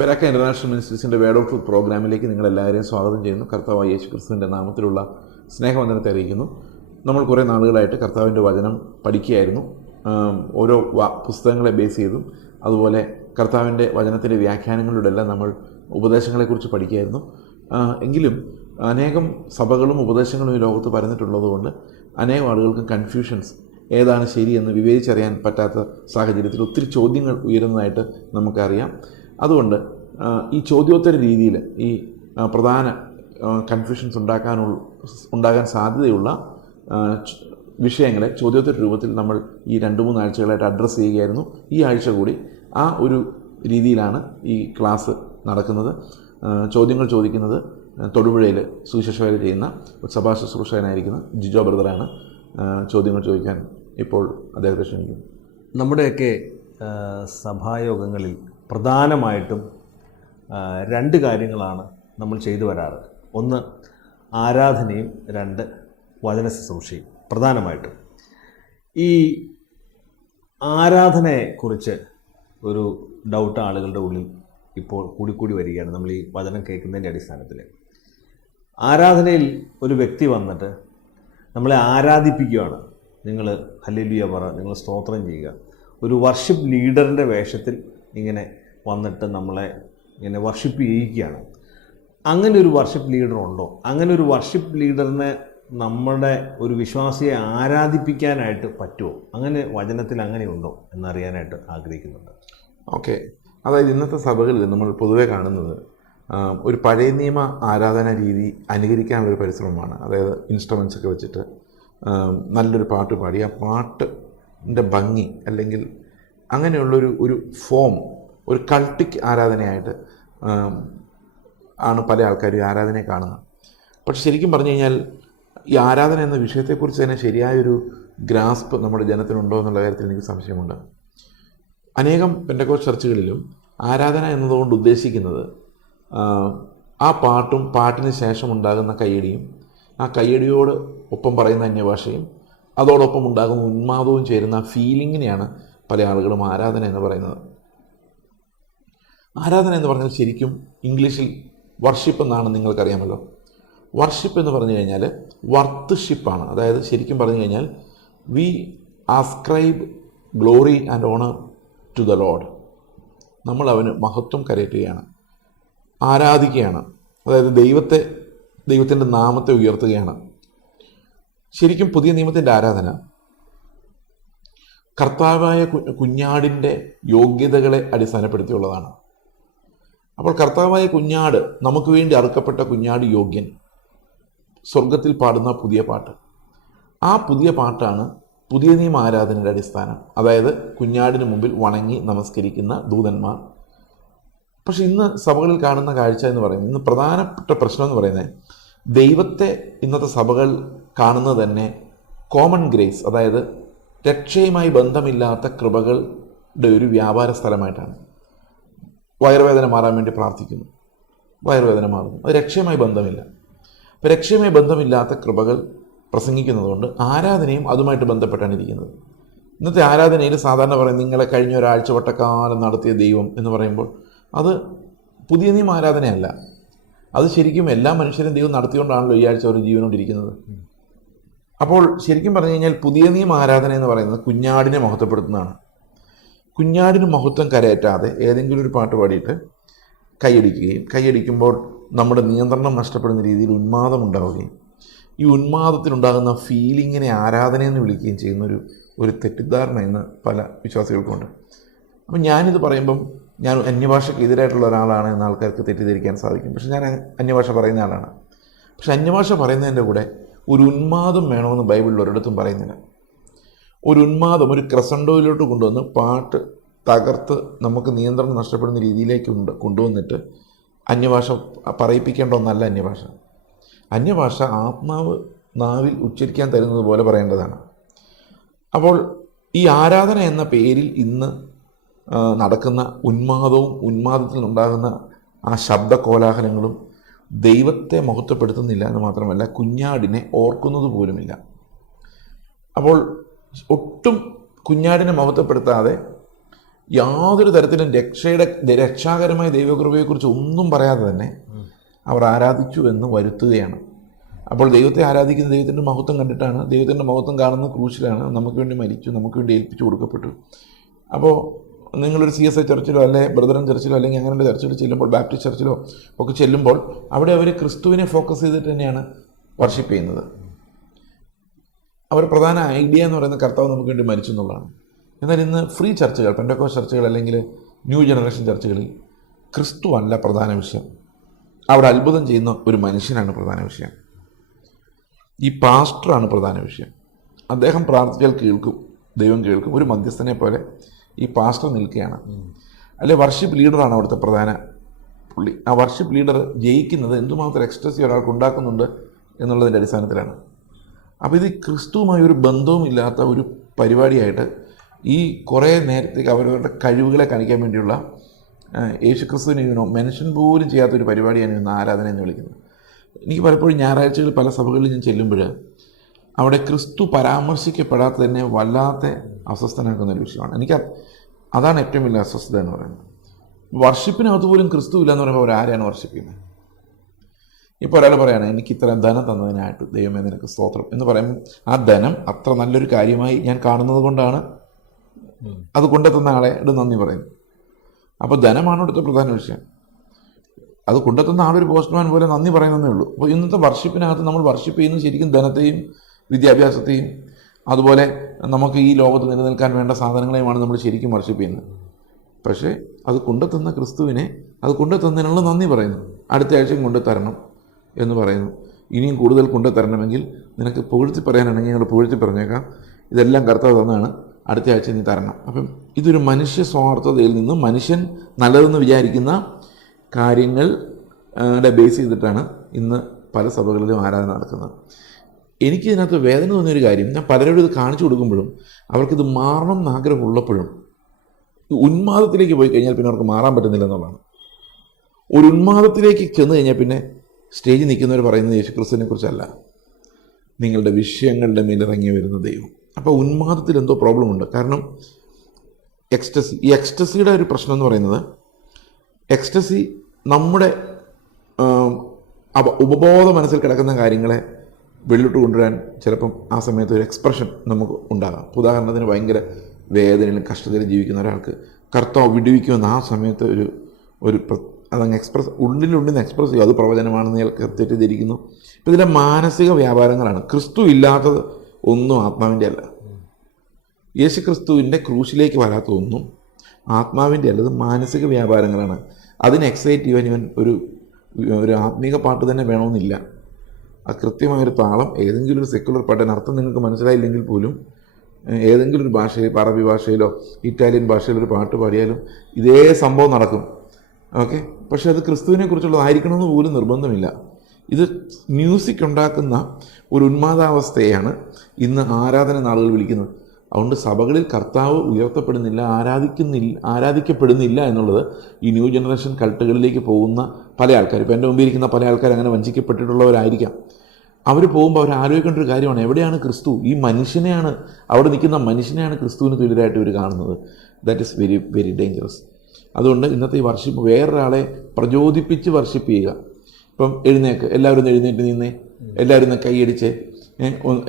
ബെരാക്ക international മിനിസ്ട്രീസിൻ്റെ word of truth പ്രോഗ്രാമിലേക്ക് നിങ്ങളെല്ലാവരെയും സ്വാഗതം ചെയ്യുന്നു. കർത്താവായ യേശു ക്രിസ്തുവിൻ്റെ നാമത്തിലുള്ള സ്നേഹവന്ദനത്തെ അറിയിക്കുന്നു. നമ്മൾ കുറേ നാളുകളായിട്ട് കർത്താവിൻ്റെ വചനം പഠിക്കുകയായിരുന്നു. ഓരോ പുസ്തകങ്ങളെ ബേസ് ചെയ്തും അതുപോലെ കർത്താവിൻ്റെ വചനത്തിൻ്റെ വ്യാഖ്യാനങ്ങളിലൂടെ എല്ലാം നമ്മൾ ഉപദേശങ്ങളെക്കുറിച്ച് പഠിക്കുകയായിരുന്നു. എങ്കിലും അനേകം സഭകളും ഉപദേശങ്ങളും ഈ ലോകത്ത് പരന്നിട്ടുള്ളതുകൊണ്ട് അനേകം ആളുകൾക്ക് കൺഫ്യൂഷൻസ്, ഏതാണ് ശരിയെന്ന് വിവേചിച്ചറിയാൻ പറ്റാത്ത സാഹചര്യത്തിൽ ഒത്തിരി ചോദ്യങ്ങൾ ഉയരുന്നതായിട്ട് നമുക്കറിയാം. അതുകൊണ്ട് ഈ ചോദ്യോത്തര രീതിയിൽ ഈ പ്രധാന കൺഫ്യൂഷൻസ് ഉണ്ടാകാൻ സാധ്യതയുള്ള വിഷയങ്ങളെ ചോദ്യോത്തര രൂപത്തിൽ നമ്മൾ ഈ 2-3 ആഴ്ചകളായിട്ട് അഡ്രസ്സ് ചെയ്യുകയായിരുന്നു. ഈ ആഴ്ച കൂടി ആ ഒരു രീതിയിലാണ് ഈ ക്ലാസ് നടക്കുന്നത്. ചോദ്യങ്ങൾ ചോദിക്കുന്നത് തൊടുപുഴയിൽ സുവിശേഷ വേല ചെയ്യുന്ന സഭാ ശുശ്രൂഷകനായിരിക്കുന്ന ജിജോ ബ്രദറാണ്. ചോദ്യങ്ങൾ ചോദിക്കാൻ ഇപ്പോൾ അദ്ദേഹത്തെ ക്ഷണിക്കുന്നു. നമ്മുടെയൊക്കെ സഭായോഗങ്ങളിൽ പ്രധാനമായിട്ടും 2 കാര്യങ്ങളാണ് നമ്മൾ ചെയ്തു വരാറ്. ഒന്ന് ആരാധനയും, 2 വചന ശുശ്രൂഷയും. പ്രധാനമായിട്ടും ഈ ആരാധനയെക്കുറിച്ച് ഒരു ഡൗട്ട് ആളുകളുടെ ഉള്ളിൽ ഇപ്പോൾ കൂടിക്കൂടി വരികയാണ്. നമ്മൾ ഈ വചനം കേൾക്കുന്നതിൻ്റെ അടിസ്ഥാനത്തിൽ ആരാധനയിൽ ഒരു വ്യക്തി വന്നിട്ട് നമ്മളെ ആരാധിപ്പിക്കുകയാണ്. നിങ്ങൾ ഹല്ലേലൂയ പറ, നിങ്ങൾ സ്തോത്രം ചെയ്യുക. ഒരു വർഷിപ്പ് ലീഡറിൻ്റെ വേഷത്തിൽ ഇങ്ങനെ വന്നിട്ട് നമ്മളെ ഇങ്ങനെ വർഷിപ്പ് ചെയ്യിക്കുകയാണ്. അങ്ങനെ ഒരു വർഷിപ്പ് ലീഡർ ഉണ്ടോ? അങ്ങനെ ഒരു വർഷിപ്പ് ലീഡറിനെ നമ്മുടെ ഒരു വിശ്വാസിയെ ആരാധിപ്പിക്കാനായിട്ട് പറ്റുമോ? അങ്ങനെ വചനത്തിൽ അങ്ങനെയുണ്ടോ എന്നറിയാനായിട്ട് ആഗ്രഹിക്കുന്നുണ്ട്. ഓക്കെ, അതായത് ഇന്നത്തെ സഭകളിൽ നമ്മൾ പൊതുവെ കാണുന്നത് ഒരു പഴയ നിയമ ആരാധനാ രീതി അനുകരിക്കാനുള്ളൊരു പരിശ്രമമാണ്. അതായത് ഇൻസ്ട്രുമെൻസ് ഒക്കെ വെച്ചിട്ട് നല്ലൊരു പാട്ട് പാടി ആ പാട്ടിൻ്റെ ഭംഗി അല്ലെങ്കിൽ അങ്ങനെയുള്ളൊരു ഫോം, ഒരു കൾട്ടിക് ആരാധനയായിട്ട് ആണ് പല ആൾക്കാരും ഈ ആരാധനയെ കാണുന്നത്. പക്ഷെ ശരിക്കും പറഞ്ഞു കഴിഞ്ഞാൽ ഈ ആരാധന എന്ന വിഷയത്തെക്കുറിച്ച് തന്നെ ശരിയായൊരു ഗ്രാസ്പ് നമ്മുടെ ജനത്തിനുണ്ടോ എന്നുള്ള കാര്യത്തിൽ എനിക്ക് സംശയമുണ്ട്. അനേകം പെന്തക്കോസ്റ്റ് ചർച്ചുകളിലും ആരാധന എന്നതുകൊണ്ട് ഉദ്ദേശിക്കുന്നത് ആ പാട്ടും പാട്ടിന് ശേഷം ഉണ്ടാകുന്ന കയ്യടിയും ആ കയ്യടിയോട് ഒപ്പം പറയുന്ന അന്യഭാഷയും അതോടൊപ്പം ഉണ്ടാകുന്ന ഉന്മാദവും ചേരുന്ന ഫീലിങ്ങിനെയാണ് പല ആളുകളും ആരാധന എന്ന് പറയുന്നത്. ആരാധന എന്ന് പറഞ്ഞാൽ ശരിക്കും ഇംഗ്ലീഷിൽ വർഷിപ്പ് എന്നാണ് നിങ്ങൾക്കറിയാമല്ലോ. വർഷിപ്പ് എന്ന് പറഞ്ഞു കഴിഞ്ഞാൽ വർത്ത്-ഷിപ്പാണ്. അതായത് ശരിക്കും പറഞ്ഞു കഴിഞ്ഞാൽ we ascribe glory and honour to the Lord. നമ്മൾ അവന് മഹത്വം കരയറ്റുകയാണ്, ആരാധിക്കുകയാണ്. അതായത് ദൈവത്തിൻ്റെ നാമത്തെ ഉയർത്തുകയാണ്. ശരിക്കും പുതിയ നിയമത്തിൻ്റെ ആരാധന കർത്താവായ കുഞ്ഞാടിൻ്റെ യോഗ്യതകളെ അടിസ്ഥാനപ്പെടുത്തിയുള്ളതാണ്. അപ്പോൾ കർത്താവായ കുഞ്ഞാട്, നമുക്ക് വേണ്ടി അറുക്കപ്പെട്ട കുഞ്ഞാട് യോഗ്യൻ, സ്വർഗത്തിൽ പാടുന്ന പുതിയ പാട്ട്, ആ പുതിയ പാട്ടാണ് പുതിയ നിയമ ആരാധനയുടെ അടിസ്ഥാനം. അതായത് കുഞ്ഞാടിന് മുമ്പിൽ വണങ്ങി നമസ്കരിക്കുന്ന ദൂതന്മാർ. പക്ഷെ ഇന്ന് സഭകളിൽ കാണുന്ന കാഴ്ച എന്ന് പറയുന്നത്, ഇന്ന് പ്രധാനപ്പെട്ട പ്രശ്നം എന്ന് പറയുന്നത്, ദൈവത്തെ ഇന്നത്തെ സഭകൾ കാണുന്നത് തന്നെ കോമൺ ഗ്രേസ്, അതായത് രക്ഷയുമായി ബന്ധമില്ലാത്ത കൃപകളുടെ ഒരു വ്യാപാര സ്ഥലമായിട്ടാണ്. വയറുവേദന മാറാൻ വേണ്ടി പ്രാർത്ഥിക്കുന്നു, വയറുവേദന മാറുന്നു, അത് രക്ഷയുമായി ബന്ധമില്ല. അപ്പോൾ രക്ഷയുമായി ബന്ധമില്ലാത്ത കൃപകൾ പ്രസംഗിക്കുന്നതുകൊണ്ട് ആരാധനയും അതുമായിട്ട് ബന്ധപ്പെട്ടാണ് ഇരിക്കുന്നത്. ഇന്നത്തെ ആരാധനയിൽ സാധാരണ പറയും നിങ്ങളെ കഴിഞ്ഞ ഒരാഴ്ച വട്ടക്കാലം നടത്തിയ ദൈവം എന്ന് പറയുമ്പോൾ അത് പുതിയ നിയമ ആരാധനയല്ല. അത് ശരിക്കും എല്ലാ മനുഷ്യരും ദൈവം നടത്തിക്കൊണ്ടാണല്ലോ ഈ ആഴ്ച അവർ ജീവനോടിരിക്കുന്നത്. അപ്പോൾ ശരിക്കും പറഞ്ഞു കഴിഞ്ഞാൽ പുതിയ നിയമ ആരാധന എന്ന് പറയുന്നത് കുഞ്ഞാടിനെ മഹത്വപ്പെടുത്തുന്നതാണ്. കുഞ്ഞാടിന് മഹത്വം കരയറ്റാതെ ഏതെങ്കിലും ഒരു പാട്ട് പാടിയിട്ട് കൈയടിക്കുകയും കൈയടിക്കുമ്പോൾ നമ്മുടെ നിയന്ത്രണം നഷ്ടപ്പെടുന്ന രീതിയിൽ ഉന്മാദം ഉണ്ടാവുകയും ഈ ഉന്മാദത്തിലുണ്ടാകുന്ന ഫീലിങ്ങിനെ ആരാധനയെന്ന് വിളിക്കുകയും ചെയ്യുന്ന ഒരു തെറ്റിദ്ധാരണ ഇന്ന് പല വിശ്വാസികൾക്കുണ്ട്. അപ്പം ഞാനിത് പറയുമ്പം ഞാൻ അന്യഭാഷയ്ക്ക് എതിരായിട്ടുള്ള ഒരാളാണ് എന്ന ആൾക്കാർക്ക് തെറ്റിദ്ധരിക്കാൻ സാധിക്കും. പക്ഷെ ഞാൻ അന്യഭാഷ പറയുന്ന ആളാണ്. പക്ഷെ അന്യഭാഷ പറയുന്നതിൻ്റെ കൂടെ ഒരു ഉന്മാദം വേണമെന്ന് ബൈബിളിൽ ഒരിടത്തും പറയുന്നില്ല. ഒരു ഉന്മാദം ഒരു ക്രസൻഡോയിലോട്ട് കൊണ്ടുവന്ന് പാട്ട് തകർത്ത് നമുക്ക് നിയന്ത്രണം നഷ്ടപ്പെടുന്ന രീതിയിലേക്ക് കൊണ്ടുവന്നിട്ട് അന്യഭാഷ പറയിപ്പിക്കേണ്ട ഒന്നല്ല അന്യഭാഷ. അന്യഭാഷ ആത്മാവ് നാവിൽ ഉച്ചരിക്കാൻ തരുന്നത് പോലെ പറയേണ്ടതാണ്. അപ്പോൾ ഈ ആരാധന എന്ന പേരിൽ ഇന്ന് നടക്കുന്ന ഉന്മാദവും ഉന്മാദത്തിൽ നിന്നുണ്ടാകുന്ന ആ ശബ്ദ കോലാഹലങ്ങളും ദൈവത്തെ മഹത്വപ്പെടുത്തുന്നില്ല എന്ന് മാത്രമല്ല കുഞ്ഞാടിനെ ഓർക്കുന്നത് പോലുമില്ല. അപ്പോൾ ഒട്ടും കുഞ്ഞാടിനെ മഹത്വപ്പെടുത്താതെ യാതൊരു തരത്തിലും രക്ഷാകരമായ ദൈവകൃപയെക്കുറിച്ച് ഒന്നും പറയാതെ തന്നെ അവർ ആരാധിച്ചു എന്ന് വരുത്തുകയാണ്. അപ്പോൾ ദൈവത്തെ ആരാധിക്കുന്ന ദൈവത്തിൻ്റെ മഹത്വം കണ്ടിട്ടാണ്. ദൈവത്തിൻ്റെ മഹത്വം കാണുന്ന ക്രൂശിലാണ്. നമുക്ക് വേണ്ടി മരിച്ചു, നമുക്ക് വേണ്ടി ഏൽപ്പിച്ചു കൊടുക്കപ്പെട്ടു. അപ്പോൾ നിങ്ങളൊരു CSI ചർച്ചിലോ അല്ലെ ബ്രദറൻ ചർച്ചിലോ അല്ലെങ്കിൽ അങ്ങനെയുള്ള ചർച്ചിലോ ചെല്ലുമ്പോൾ, ബാപ്റ്റിസ്റ്റ് ചർച്ചിലോ ഒക്കെ ചെല്ലുമ്പോൾ അവിടെ അവർ ക്രിസ്തുവിനെ ഫോക്കസ് ചെയ്തിട്ട് തന്നെയാണ് വർഷിപ്പ് ചെയ്യുന്നത്. അവർ പ്രധാന ഐഡിയ എന്ന് പറയുന്ന കർത്താവ് നമുക്ക് വേണ്ടി മരിച്ചു എന്നുള്ളതാണ്. എന്നാൽ ഇന്ന് ഫ്രീ ചർച്ചുകൾ, പെന്തക്കോസ്റ്റ് ചർച്ചുകൾ അല്ലെങ്കിൽ ന്യൂ ജനറേഷൻ ചർച്ചുകളിൽ ക്രിസ്തു അല്ല പ്രധാന വിഷയം. അവിടെ അത്ഭുതം ചെയ്യുന്ന ഒരു മനുഷ്യനാണ് പ്രധാന വിഷയം. ഈ പാസ്റ്ററാണ് പ്രധാന വിഷയം. അദ്ദേഹം പ്രാർത്ഥിച്ചാൽ കേൾക്കും, ദൈവം കേൾക്കും. ഒരു മധ്യസ്ഥനെ പോലെ ഈ പാസ്റ്റർ നിൽക്കുകയാണ്. അല്ലെ വർഷിപ്പ് ലീഡറാണ് അവിടുത്തെ പ്രധാന പുള്ളി. ആ വർഷിപ്പ് ലീഡർ ജയിക്കുന്നത് എന്തുമാത്രം എക്സ്ട്രസി ഒരാൾക്ക് ഉണ്ടാക്കുന്നുണ്ട് എന്നുള്ളതിൻ്റെ അടിസ്ഥാനത്തിലാണ്. അപ്പോൾ ഇത് ക്രിസ്തുവുമായി ഒരു ബന്ധവുമില്ലാത്ത ഒരു പരിപാടിയായിട്ട് ഈ കുറേ നേരത്തേക്ക് അവരവരുടെ കഴിവുകളെ കാണിക്കാൻ വേണ്ടിയുള്ള യേശുക്രിസ്തുവിനെ മെൻഷൻ പോലും ചെയ്യാത്തൊരു പരിപാടിയാണ് ഇന്ന് ആരാധന എന്ന് വിളിക്കുന്നത്. എനിക്ക് പലപ്പോഴും ഞായറാഴ്ചകളിൽ പല സഭകളിൽ ഞാൻ ചെല്ലുമ്പോൾ അവിടെ ക്രിസ്തു പരാമർശിക്കപ്പെടാത്ത തന്നെ വല്ലാത്ത അസ്വസ്ഥനാക്കുന്ന ഒരു വിഷയമാണ്. അതാണ് ഏറ്റവും വലിയ അസ്വസ്ഥത എന്ന് പറയുന്നത്. വർഷിപ്പിനകത്ത് പോലും ക്രിസ്തു ഇല്ല എന്ന് പറയുമ്പോൾ അവരാരെയാണ് വർഷിപ്പ് ചെയ്യുന്നത്? ഇപ്പോൾ ഒരാൾ പറയുകയാണ്, എനിക്ക് ഇത്രയും ധനം തന്നതിനായിട്ട് ദൈവമേ നിനക്ക് സ്തോത്രം എന്ന് പറയുമ്പോൾ ആ ധനം അത്ര നല്ലൊരു കാര്യമായി ഞാൻ കാണുന്നത് കൊണ്ടാണ് അത് കൊണ്ടെത്തുന്ന ആളോട് നന്ദി പറയുന്നത്. അപ്പോൾ ധനമാണ് ഇവിടുത്തെ പ്രധാന വിഷയം. അത് കൊണ്ടെത്തുന്ന ആളൊരു പോസ്റ്റ്മാൻ പോലെ നന്ദി പറയുന്നതേ ഉള്ളൂ. അപ്പോൾ ഇന്നത്തെ വർഷിപ്പിനകത്ത് നമ്മൾ വർഷിപ്പ് ചെയ്യുന്നത് ശരിക്കും ധനത്തെയും വിദ്യാഭ്യാസത്തെയും അതുപോലെ നമുക്ക് ഈ ലോകത്ത് നിലനിൽക്കാൻ വേണ്ട സാധനങ്ങളെയുമാണ് നമ്മൾ ശരിക്കും വർഷിപ്പ് ചെയ്യുന്നത്. പക്ഷേ അത് കൊണ്ടെത്തുന്ന ക്രിസ്തുവിനെ അത് കൊണ്ടെത്തുന്നതിനുള്ള നന്ദി പറയുന്നു. അടുത്ത ആഴ്ചയും കൊണ്ടുതരണം എന്ന് പറയുന്നു. ഇനിയും കൂടുതൽ കൊണ്ടുതരണമെങ്കിൽ നിനക്ക് പുകഴ്ത്തി പറയാനാണെങ്കിൽ ഞങ്ങൾ പുകഴ്ത്തി പറഞ്ഞേക്കാം, ഇതെല്ലാം കർത്താവ് തന്നാണ്, അടുത്ത ആഴ്ച നീ തരണം. അപ്പം ഇതൊരു മനുഷ്യ സ്വാർത്ഥതയിൽ നിന്നും മനുഷ്യൻ നല്ലതെന്ന് വിചാരിക്കുന്ന കാര്യങ്ങൾ ബേസ് ചെയ്തിട്ടാണ് ഇന്ന് പല സഭകളിലും ആരാധന നടക്കുന്നത്. എനിക്ക് ഇതിനകത്ത് വേദന തോന്നിയൊരു കാര്യം, ഞാൻ പലരോടും ഇത് കാണിച്ചു കൊടുക്കുമ്പോഴും അവർക്കിത് മാറണം എന്ന് ആഗ്രഹമുള്ളപ്പോഴും ഉന്മാദത്തിലേക്ക് പോയി കഴിഞ്ഞാൽ പിന്നെ അവർക്ക് മാറാൻ പറ്റുന്നില്ല എന്നുള്ളതാണ്. ഒരു ഉന്മാദത്തിലേക്ക് ചെന്ന് കഴിഞ്ഞാൽ പിന്നെ സ്റ്റേജിൽ നിൽക്കുന്നവർ പറയുന്നത് യേശുക്രിസ്തുവിനെ കുറിച്ചല്ല, നിങ്ങളുടെ വിഷയങ്ങളുടെ മേലിറങ്ങി വരുന്ന ദൈവം. അപ്പോൾ ഉന്മാദത്തിൽ എന്തോ പ്രോബ്ലം ഉണ്ട്. കാരണം ഈ എക്സ്റ്റസിയുടെ ഒരു പ്രശ്നം എന്ന് പറയുന്നത്, എക്സ്റ്റസി നമ്മുടെ ഉപബോധ മനസ്സിൽ കിടക്കുന്ന കാര്യങ്ങളെ വെള്ളിട്ട് കൊണ്ടുവരാൻ ചിലപ്പം ആ സമയത്ത് ഒരു എക്സ്പ്രഷൻ നമുക്ക് ഉണ്ടാകാം. ഉദാഹരണത്തിന് ഭയങ്കര വേദനയിലും കഷ്ടതയിലും ജീവിക്കുന്ന ഒരാൾക്ക് കർത്താവ് വിടുവിക്കുമെന്ന് ആ സമയത്ത് ഒരു അതങ്ങ് ഉള്ളിൽ എക്സ്പ്രസ് ചെയ്യും. അത് പ്രവചനമാണെന്ന് അയാൾക്ക് തെറ്റിദ്ധരിക്കുന്നു. ഇപ്പം ഇതിലെ മാനസിക വ്യാപാരങ്ങളാണ്. ക്രിസ്തു ഇല്ലാത്തത് ഒന്നും ആത്മാവിൻ്റെ അല്ല. യേശു ക്രിസ്തുവിൻ്റെ ക്രൂശിലേക്ക് വരാത്തതൊന്നും ആത്മാവിൻ്റെ അല്ല, അത് മാനസിക വ്യാപാരങ്ങളാണ്. അതിന് എക്സൈറ്റ് ചെയ്യാൻ ഇവൻ ഒരു ആത്മീക പാട്ട് തന്നെ വേണമെന്നില്ല. ആ കൃത്യമായൊരു താളം, ഏതെങ്കിലും ഒരു സെക്കുലർ പാട്ടിന് അർത്ഥം നിങ്ങൾക്ക് മനസ്സിലായില്ലെങ്കിൽ പോലും ഏതെങ്കിലും ഒരു ഭാഷയിൽ, അറബി ഭാഷയിലോ ഇറ്റാലിയൻ ഭാഷയിലോ ഒരു പാട്ട് പാടിയാലും ഇതേ സംഭവം നടക്കും. ഓക്കെ, പക്ഷെ അത് ക്രിസ്തുവിനെ കുറിച്ചുള്ളതായിരിക്കണമെന്ന് പോലും നിർബന്ധമില്ല. ഇത് മ്യൂസിക് ഉണ്ടാക്കുന്ന ഒരു ഉന്മാദാവസ്ഥയാണ് ഇന്ന് ആരാധന നാളുകൾ വിളിക്കുന്നത്. അതുകൊണ്ട് സഭകളിൽ കർത്താവ് ഉയർത്തപ്പെടുന്നില്ല, ആരാധിക്കപ്പെടുന്നില്ല എന്നുള്ളത് ഈ ന്യൂ ജനറേഷൻ കൾട്ടുകളിലേക്ക് പോകുന്ന പല ആൾക്കാർ, ഇപ്പോൾ എൻ്റെ മുമ്പിൽ ഇരിക്കുന്ന പല ആൾക്കാർ അങ്ങനെ വഞ്ചിക്കപ്പെട്ടിട്ടുള്ളവരായിരിക്കാം. അവർ പോകുമ്പോൾ അവർ ആലോചിക്കേണ്ട ഒരു കാര്യമാണ്, എവിടെയാണ് ക്രിസ്തു? ഈ മനുഷ്യനെയാണ്, അവിടെ നിൽക്കുന്ന മനുഷ്യനെയാണ് ക്രിസ്തുവിന് തുല്യരായിട്ട് ഇവർ കാണുന്നത്. That is very very dangerous. അതുകൊണ്ട് ഇന്നത്തെ ഈ വർഷിപ്പ് വേറൊരാളെ പ്രചോദിപ്പിച്ച് വർഷിപ്പ് ചെയ്യുക. ഇപ്പം എഴുന്നേക്ക്, എല്ലാവരും എഴുന്നേറ്റ് നിന്നേ, എല്ലാവരും കൈയടിച്ച്,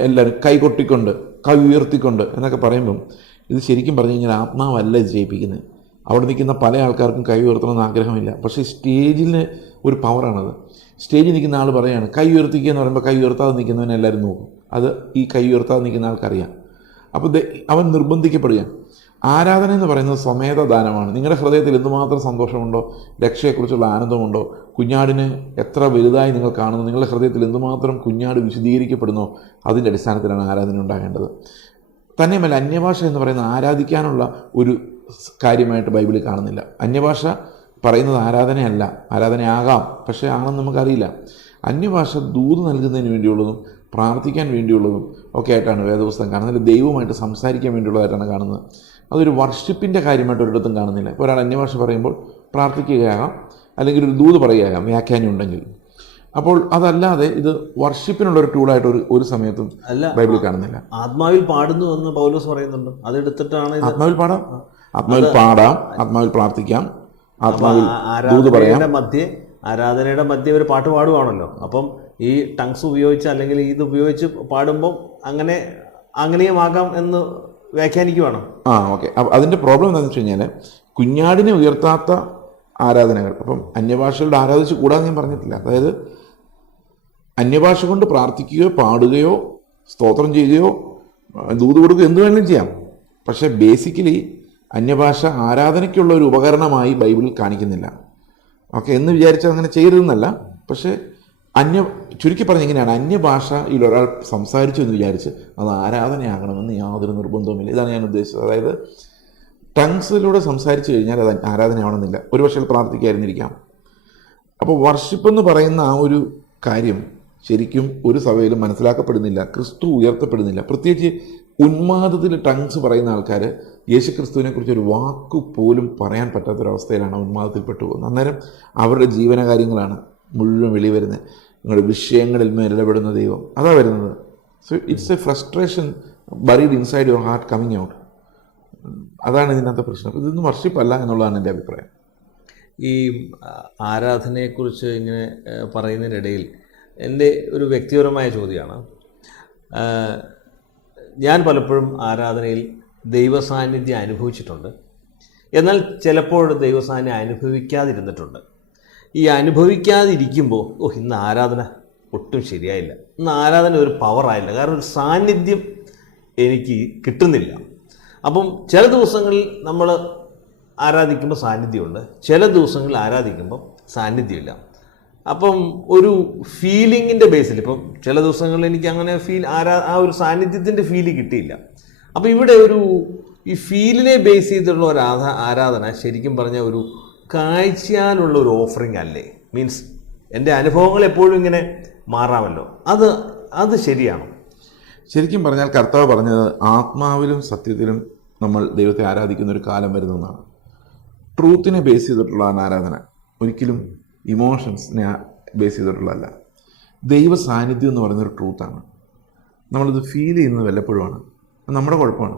എല്ലാവരും കൈ കൊട്ടിക്കൊണ്ട്, കൈ ഉയർത്തിക്കൊണ്ട് എന്നൊക്കെ പറയുമ്പം ഇത് ശരിക്കും പറഞ്ഞു കഴിഞ്ഞാൽ ആത്മാവല്ല ഇത് ചെയ്യിപ്പിക്കുന്നത്. അവിടെ നിൽക്കുന്ന പല ആൾക്കാർക്കും കൈ ഉയർത്തണമെന്ന് ആഗ്രഹമില്ല. പക്ഷേ സ്റ്റേജിന് ഒരു പവറാണത്. സ്റ്റേജിൽ നിൽക്കുന്ന ആൾ പറയാണ് കൈ ഉയർത്തിക്കുക എന്ന് പറയുമ്പോൾ കൈ ഉയർത്താതെ നിൽക്കുന്നവനെ എല്ലാവരും നോക്കും. അത് ഈ കൈ ഉയർത്താതെ നിൽക്കുന്ന ആൾക്കറിയാം. അപ്പോൾ അവൻ നിർബന്ധിക്കപ്പെടുകയാണ്. ആരാധന എന്ന് പറയുന്നത് സ്വമേധ ദാനമാണ്. നിങ്ങളുടെ ഹൃദയത്തിൽ എന്തുമാത്രം സന്തോഷമുണ്ടോ, രക്ഷയെക്കുറിച്ചുള്ള ആനന്ദമുണ്ടോ, കുഞ്ഞാടിനെ എത്ര വലുതായി നിങ്ങൾ കാണുന്നു, നിങ്ങളുടെ ഹൃദയത്തിൽ എന്തുമാത്രം കുഞ്ഞാട് വിശദീകരിക്കപ്പെടുന്നോ, അതിൻ്റെ അടിസ്ഥാനത്തിലാണ് ആരാധന ഉണ്ടാകേണ്ടത്. തന്നെയുമല്ല, അന്യഭാഷ എന്ന് പറയുന്നത് ആരാധിക്കാനുള്ള ഒരു കാര്യമായിട്ട് ബൈബിളിൽ കാണുന്നില്ല. അന്യഭാഷ പറയുന്നത് ആരാധനയല്ല, ആരാധനയാകാം, പക്ഷേ ആണെന്ന് നമുക്കറിയില്ല. അന്യഭാഷ ദൂത് നൽകുന്നതിന് വേണ്ടിയുള്ളതും പ്രാർത്ഥിക്കാൻ വേണ്ടിയുള്ളതും ഒക്കെ ആയിട്ടാണ് വേദപുസ്തകം കാണുന്നത്. ദൈവവുമായിട്ട് സംസാരിക്കാൻ വേണ്ടിയുള്ളതായിട്ടാണ് കാണുന്നത്. അതൊരു വർഷിപ്പിൻ്റെ കാര്യമായിട്ട് ഒരിടത്തും കാണുന്നില്ല. ഇപ്പോൾ ഒരാൾ അന്യഭാഷ പറയുമ്പോൾ പ്രാർത്ഥിക്കുകയാകാം, അല്ലെങ്കിൽ ഒരു ദൂത് പറയുകയാകാം വ്യാഖ്യാനം ഉണ്ടെങ്കിൽ. അപ്പോൾ അതല്ലാതെ ഇത് വർഷിപ്പിനുള്ളൊരു ടൂളായിട്ട് ഒരു സമയത്തും ബൈബിളിൽ കാണുന്നില്ല. ആത്മാവിൽ പാടുന്നു എന്ന് പൗലോസ് പറയുന്നുണ്ട്. അതെടുത്തിട്ടാണ് ആത്മാവിൽ പാടാം. ആത്മാവിൽ പാടാം, ആത്മാവിൽ പ്രാർത്ഥിക്കാം, ആത്മാവിൽ ദൂത് പറയാം. ആരാധനയുടെ മധ്യ ഒരു പാട്ട് പാടുവാണല്ലോ. അപ്പം ഈ ടങ്സ് ഉപയോഗിച്ച് അല്ലെങ്കിൽ ഇത് ഉപയോഗിച്ച് പാടുമ്പം അങ്ങനെയുമാകാം എന്ന് വ്യാഖ്യാനിക്കുവാണ്. ഓക്കെ. അതിൻ്റെ പ്രോബ്ലം എന്താണെന്ന് വെച്ച് കഴിഞ്ഞാൽ കുഞ്ഞാടിനെ ഉയർത്താത്ത ആരാധനകൾ. അപ്പം അന്യഭാഷകളുടെ ആരാധിച്ച് കൂടാന്ന് ഞാൻ പറഞ്ഞിട്ടില്ല. അതായത് അന്യഭാഷ കൊണ്ട് പ്രാർത്ഥിക്കുകയോ പാടുകയോ സ്തോത്രം ചെയ്യുകയോ ദൂത് കൊടുക്കുകയോ എന്ത് വേണമെങ്കിലും ചെയ്യാം. പക്ഷേ ബേസിക്കലി അന്യഭാഷ ആരാധനയ്ക്കുള്ള ഒരു ഉപകരണമായി ബൈബിളിൽ കാണിക്കുന്നില്ല. ഓക്കെ എന്ന് വിചാരിച്ചാൽ അങ്ങനെ ചെയ്യരുതെന്നല്ല. പക്ഷേ ചുരുക്കി പറഞ്ഞ എങ്ങനെയാണ്, അന്യഭാഷയിൽ ഒരാൾ സംസാരിച്ചു എന്ന് വിചാരിച്ച് അത് ആരാധനയാകണമെന്ന് യാതൊരു നിർബന്ധവുമില്ല. ഇതാണ് ഞാൻ ഉദ്ദേശിച്ചത്. അതായത് ടങ്സിലൂടെ സംസാരിച്ചു കഴിഞ്ഞാൽ അത് ആരാധനയാവണമെന്നില്ല. ഒരു പക്ഷേ പ്രാർത്ഥിക്കാതിരുന്നിരിക്കാം. അപ്പോൾ വർഷിപ്പ് എന്ന് പറയുന്ന ആ ഒരു കാര്യം ശരിക്കും ഒരു സഭയിലും മനസ്സിലാക്കപ്പെടുന്നില്ല. ക്രിസ്തു ഉയർത്തപ്പെടുന്നില്ല. പ്രത്യേകിച്ച് ഉന്മാദത്തിൽ ടങ്സ് പറയുന്ന ആൾക്കാർ യേശുക്രിസ്തുവിനെ കുറിച്ച് ഒരു വാക്ക് പോലും പറയാൻ പറ്റാത്തൊരവസ്ഥയിലാണ് ഉന്മാദത്തിൽപ്പെട്ടു പോകുന്നത്. അന്നേരം അവരുടെ ജീവനകാര്യങ്ങളാണ് മുഴുവൻ വെളി വരുന്നത്. നിങ്ങളുടെ വിഷയങ്ങളിൽ മേൽ ഇടപെടുന്ന ദൈവം അതാ വരുന്നത്. So it's A frustration buried inside your heart coming out. അതാണ് ഇതിനകത്തെ പ്രശ്നം. ഇതൊന്നും വർഷിപ്പല്ല എന്നുള്ളതാണ് എൻ്റെ അഭിപ്രായം. ഈ ആരാധനയെക്കുറിച്ച് ഇങ്ങനെ പറയുന്നതിനിടയിൽ എൻ്റെ ഒരു വ്യക്തിപരമായ ചോദ്യമാണ്. ഞാൻ പലപ്പോഴും ആരാധനയിൽ ദൈവസാന്നിധ്യം അനുഭവിച്ചിട്ടുണ്ട്. എന്നാൽ ചിലപ്പോൾ ദൈവസാന്നിധ്യം അനുഭവിക്കാതിരുന്നിട്ടുണ്ട്. ഈ അനുഭവിക്കാതിരിക്കുമ്പോൾ ഇന്ന് ആരാധന ഒട്ടും ശരിയായില്ല, ഇന്ന് ആരാധന ഒരു പവറായില്ല, കാരണം ഒരു സാന്നിധ്യം എനിക്ക് കിട്ടുന്നില്ല. അപ്പം ചില ദിവസങ്ങളിൽ നമ്മൾ ആരാധിക്കുമ്പോൾ സാന്നിധ്യമുണ്ട്, ചില ദിവസങ്ങളിൽ ആരാധിക്കുമ്പോൾ സാന്നിധ്യമില്ല. അപ്പം ഒരു ഫീലിങ്ങിൻ്റെ ബേസിൽ ഇപ്പം ചില ദിവസങ്ങളിൽ എനിക്ക് അങ്ങനെ ആ ഒരു സാന്നിധ്യത്തിൻ്റെ ഫീല് കിട്ടിയില്ല. അപ്പോൾ ഇവിടെ ഈ ഫീലിനെ ബേസ് ചെയ്തുള്ള ഒരു ആരാധന ശരിക്കും പറഞ്ഞാൽ ഒരു കാഴ്ചയാലുള്ള ഒരു ഓഫറിങ് അല്ലേ? മീൻസ് എൻ്റെ അനുഭവങ്ങൾ എപ്പോഴും ഇങ്ങനെ മാറാമല്ലോ, അത് ശരിയാണോ? ശരിക്കും പറഞ്ഞാൽ കർത്താവ് പറഞ്ഞത് ആത്മാവിലും സത്യത്തിലും നമ്മൾ ദൈവത്തെ ആരാധിക്കുന്ന ഒരു കാലം വരുന്നതാണ്. ട്രൂത്തിനെ ബേസ് ചെയ്തിട്ടുള്ള ആരാധന, ഒരിക്കലും ഇമോഷൻസിനെ ബേസ് ചെയ്തിട്ടുള്ളതല്ല. ദൈവ സാന്നിധ്യം എന്ന് പറയുന്നൊരു ട്രൂത്താണ്. നമ്മളിത് ഫീൽ ചെയ്യുന്നത് വല്ലപ്പോഴുമാണ്. അത് നമ്മുടെ കുഴപ്പമാണ്.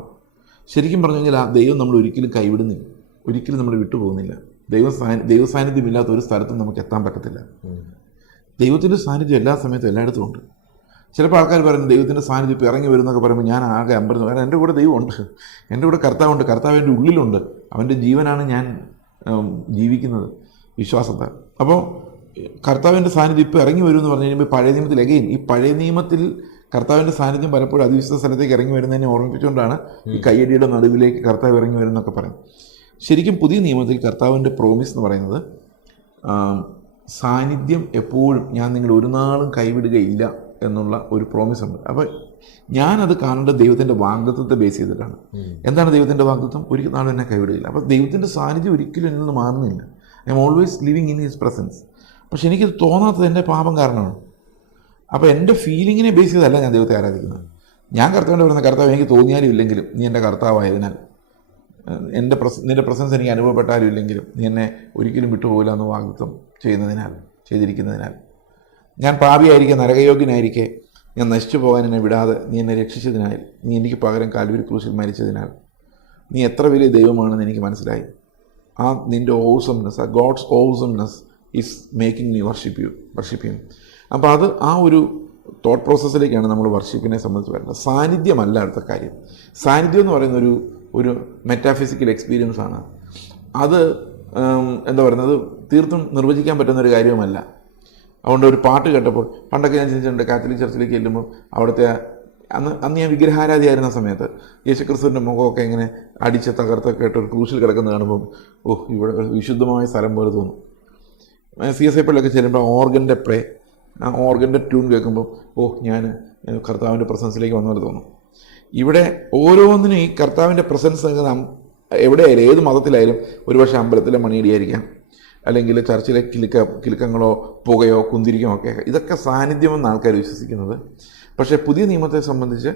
ശരിക്കും പറഞ്ഞു കഴിഞ്ഞാൽ ആ ദൈവം നമ്മൾ ഒരിക്കലും കൈവിടുന്നില്ല, ഒരിക്കലും നമ്മൾ വിട്ടുപോകുന്നില്ല. ദൈവ സാന്നിധ്യമില്ലാത്ത ഒരു സ്ഥലത്തും നമുക്ക് എത്താൻ പറ്റത്തില്ല. ദൈവത്തിൻ്റെ സാന്നിധ്യം എല്ലാ സമയത്തും എല്ലായിടത്തും ഉണ്ട്. ചിലപ്പോൾ ആൾക്കാർ പറയുന്നത് ദൈവത്തിൻ്റെ സാന്നിധ്യം ഇപ്പോൾ ഇറങ്ങി വരുന്നൊക്കെ പറയുമ്പോൾ ഞാൻ ആകെ അമ്പരുന്നു. കാരണം എൻ്റെ കൂടെ ദൈവമുണ്ട്, എൻ്റെ കൂടെ കർത്താവുണ്ട്, കർത്താവ് എൻ്റെ ഉള്ളിലുണ്ട്, അവൻ്റെ ജീവനാണ് ഞാൻ ജീവിക്കുന്നത് വിശ്വാസത്താൽ. അപ്പോൾ കർത്താവിൻ്റെ സാന്നിധ്യം ഇപ്പോൾ ഇറങ്ങി വരും എന്ന് പറഞ്ഞു കഴിയുമ്പോൾ പഴയ നിയമത്തിൽ അഗെയിൻ ഈ പഴയ നിയമത്തിൽ കർത്താവിൻ്റെ സാന്നിധ്യം പലപ്പോഴും അതിവിശുദ്ധ സ്ഥലത്തേക്ക് ഇറങ്ങി വരുന്നതിനെ ഓർമ്മിപ്പിച്ചുകൊണ്ടാണ് ഈ കയ്യടിയുടെ നടുവിലേക്ക് കർത്താവ് ഇറങ്ങി വരുന്നൊക്കെ പറയും. ശരിക്കും പുതിയ നിയമത്തിൽ കർത്താവിൻ്റെ പ്രോമിസ് എന്ന് പറയുന്നത് സാന്നിധ്യം എപ്പോഴും ഞാൻ നിങ്ങൾ ഒരു നാളും കൈവിടുകയില്ല എന്നുള്ള ഒരു പ്രോമിസ് ഉണ്ട്. അപ്പോൾ ഞാനത് കാണേണ്ടത് ദൈവത്തിൻ്റെ വാഗ്ദത്തത്തെ ബേസ് ചെയ്തിട്ടാണ്. എന്താണ് ദൈവത്തിൻ്റെ വാഗ്ദത്തം? ഒരിക്കൽ നാളും എന്നെ കൈവിടുകയില്ല. അപ്പോൾ ദൈവത്തിൻ്റെ സാന്നിധ്യം ഒരിക്കലും എന്നിൽ നിന്ന് മാറുന്നില്ല. I'm always living in his presence. പക്ഷെ എനിക്കത് തോന്നാത്തത് എൻ്റെ പാപം കാരണമാണ്. അപ്പോൾ എൻ്റെ ഫീലിങ്ങിനെ ബേസ് ചെയ്തല്ല ഞാൻ ദൈവത്തെ ആരാധിക്കുന്നത്. ഞാൻ കർത്താവിൻ്റെ പറയുന്ന കർത്താവ് എനിക്ക് തോന്നിയാലും ഇല്ലെങ്കിലും നീ എൻ്റെ കർത്താവായതിനാൽ, നിൻ്റെ പ്രസൻസ് എനിക്ക് അനുഭവപ്പെട്ടാലും ഇല്ലെങ്കിലും നീ എന്നെ ഒരിക്കലും വിട്ടുപോകില്ല എന്ന് വാഗ്ദത്തം ചെയ്തിരിക്കുന്നതിനാൽ, ഞാൻ പാപിയായിരിക്കെ നരകയോഗ്യനായിരിക്കെ ഞാൻ നശിച്ചു പോകാൻ എന്നെ വിടാതെ നീ എന്നെ രക്ഷിച്ചതിനാൽ, നീ എനിക്ക് പകരം കാൽവരി ക്രൂശിൽ മരിച്ചതിനാൽ നീ എത്ര വലിയ ദൈവമാണെന്ന് എനിക്ക് മനസ്സിലായി. ആ നിൻ്റെ ഓസംനെസ്, ആ God's awesomeness is making me worship you. അപ്പോൾ അത് ആ ഒരു തോട്ട് പ്രോസസ്സിലേക്കാണ് നമ്മൾ വർഷിപ്പിനെ സംബന്ധിച്ച് വരുന്നത്. സാന്നിധ്യമല്ല അടുത്ത കാര്യം. സാന്നിധ്യം എന്ന് പറയുന്ന ഒരു മെറ്റാഫിസിക്കൽ എക്സ്പീരിയൻസ് ആണ്. അത് എന്താ പറയുന്നത്, തീർത്തും നിർവചിക്കാൻ പറ്റുന്ന ഒരു കാര്യവുമല്ല. അതുകൊണ്ട് ഒരു പാട്ട് കേട്ടപ്പോൾ പണ്ടൊക്കെ ഞാൻ ചിന്തിച്ചിട്ടുണ്ട്, കാത്തലിക് ചർച്ചിലേക്ക് ചെല്ലുമ്പോൾ അവിടുത്തെ അന്ന് ഞാൻ വിഗ്രഹാരാധിയായിരുന്ന സമയത്ത് യേശുക്രിസ്തുവിൻ്റെ മുഖമൊക്കെ ഇങ്ങനെ അടിച്ച് തകർത്തൊക്കെ ആയിട്ട് ഒരു ക്രൂശിൽ കിടക്കുന്നത് കാണുമ്പം ഇവിടെ വിശുദ്ധമായ സ്ഥലം പോലെ തോന്നും. CSI പള്ളിയൊക്കെ ചെല്ലുമ്പോൾ ഓർഗൻ്റെ ആ ഓർഗൻ്റെ ട്യൂൺ കേൾക്കുമ്പോൾ ഞാൻ കർത്താവിൻ്റെ പ്രസൻസിലേക്ക് വന്ന പോലെ തോന്നും. ഇവിടെ ഓരോന്നിനും ഈ കർത്താവിൻ്റെ പ്രസൻസ് എവിടെയായാലും ഏത് മതത്തിലായാലും ഒരുപക്ഷെ അമ്പലത്തിലെ മണിയടിയായിരിക്കാം, അല്ലെങ്കിൽ ചർച്ചിലെ കിലുക്കങ്ങളോ പുകയോ കുന്തിരിക്കമോ ഒക്കെ, ഇതൊക്കെ സാന്നിധ്യമെന്ന് ആൾക്കാർ വിശ്വസിക്കുന്നത്. പക്ഷേ പുതിയ നിയമത്തെ സംബന്ധിച്ച്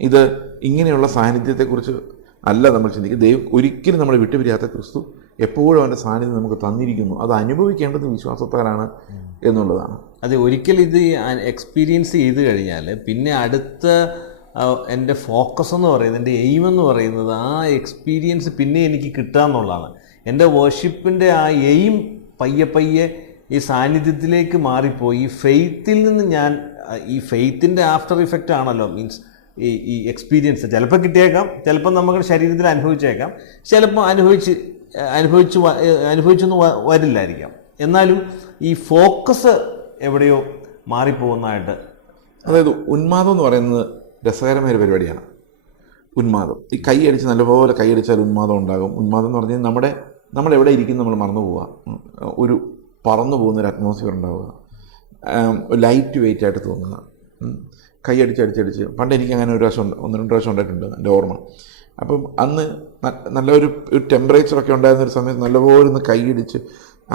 ഇത് ഇങ്ങനെയുള്ള സാന്നിധ്യത്തെക്കുറിച്ച് അല്ല നമ്മൾ ചിന്തിക്കുക. ദൈവം ഒരിക്കലും നമ്മൾ വിട്ടുപിരിയാത്ത ക്രിസ്തു എപ്പോഴും അവൻ്റെ സാന്നിധ്യം നമുക്ക് തന്നിരിക്കുന്നു. അത് അനുഭവിക്കേണ്ടത് വിശ്വാസത്താലാണ് എന്നുള്ളതാണ്. അതെ, ഒരിക്കൽ ഇത് എക്സ്പീരിയൻസ് ചെയ്ത് കഴിഞ്ഞാൽ പിന്നെ അടുത്ത എൻ്റെ ഫോക്കസ് എന്ന് പറയുന്നത്, എൻ്റെ എയിം എന്ന് പറയുന്നത് ആ എക്സ്പീരിയൻസ് പിന്നെ എനിക്ക് കിട്ടുക എന്നുള്ളതാണ്. എൻ്റെ വർഷിപ്പിൻ്റെ ആ എയിം പയ്യെ പയ്യെ ഈ സാന്നിധ്യത്തിലേക്ക് മാറിപ്പോയി. ഈ ഫെയ്ത്തിൽ നിന്ന് ഞാൻ ഈ ഫെയ്ത്തിൻ്റെ ആഫ്റ്റർ ഇഫക്റ്റ് ആണല്ലോ, മീൻസ് ഈ എക്സ്പീരിയൻസ് ചിലപ്പോൾ കിട്ടിയേക്കാം, ചിലപ്പോൾ നമ്മുടെ ശരീരത്തിൽ അനുഭവിച്ചേക്കാം, ചിലപ്പോൾ അനുഭവിച്ചൊന്നും വരില്ലായിരിക്കാം. എന്നാലും ഈ ഫോക്കസ് എവിടെയോ മാറിപ്പോകുന്നതായിട്ട്. അതായത് ഉന്മാദം എന്ന് പറയുന്നത് രസകരമായ ഒരു പരിപാടിയാണ്. ഉന്മാദം, ഈ കൈയടിച്ച് നല്ലപോലെ കൈയടിച്ചാൽ ഉന്മാദം ഉണ്ടാകും. ഉന്മാദം എന്ന് പറഞ്ഞാൽ നമ്മളെവിടെ ഇരിക്കും നമ്മൾ മറന്നു പോവുക, ഒരു പറന്നു പോകുന്നൊരു അറ്റ്മോസ്ഫിയർ ഉണ്ടാവുക, ലൈറ്റ് വെയിറ്റ് ആയിട്ട് തോന്നുക, കൈയടിച്ചടിച്ചടിച്ച്. പണ്ട് എനിക്ക് അങ്ങനെ ഒരു പ്രാവശ്യം 1-2 പ്രാവശ്യം ഉണ്ടായിട്ടുണ്ട് എൻ്റെ ഓർമ്മ. അപ്പം അന്ന് നല്ലൊരു ടെമ്പറേച്ചറൊക്കെ ഉണ്ടായിരുന്നൊരു സമയത്ത് നല്ലപോലെ ഒന്ന് കൈയടിച്ച്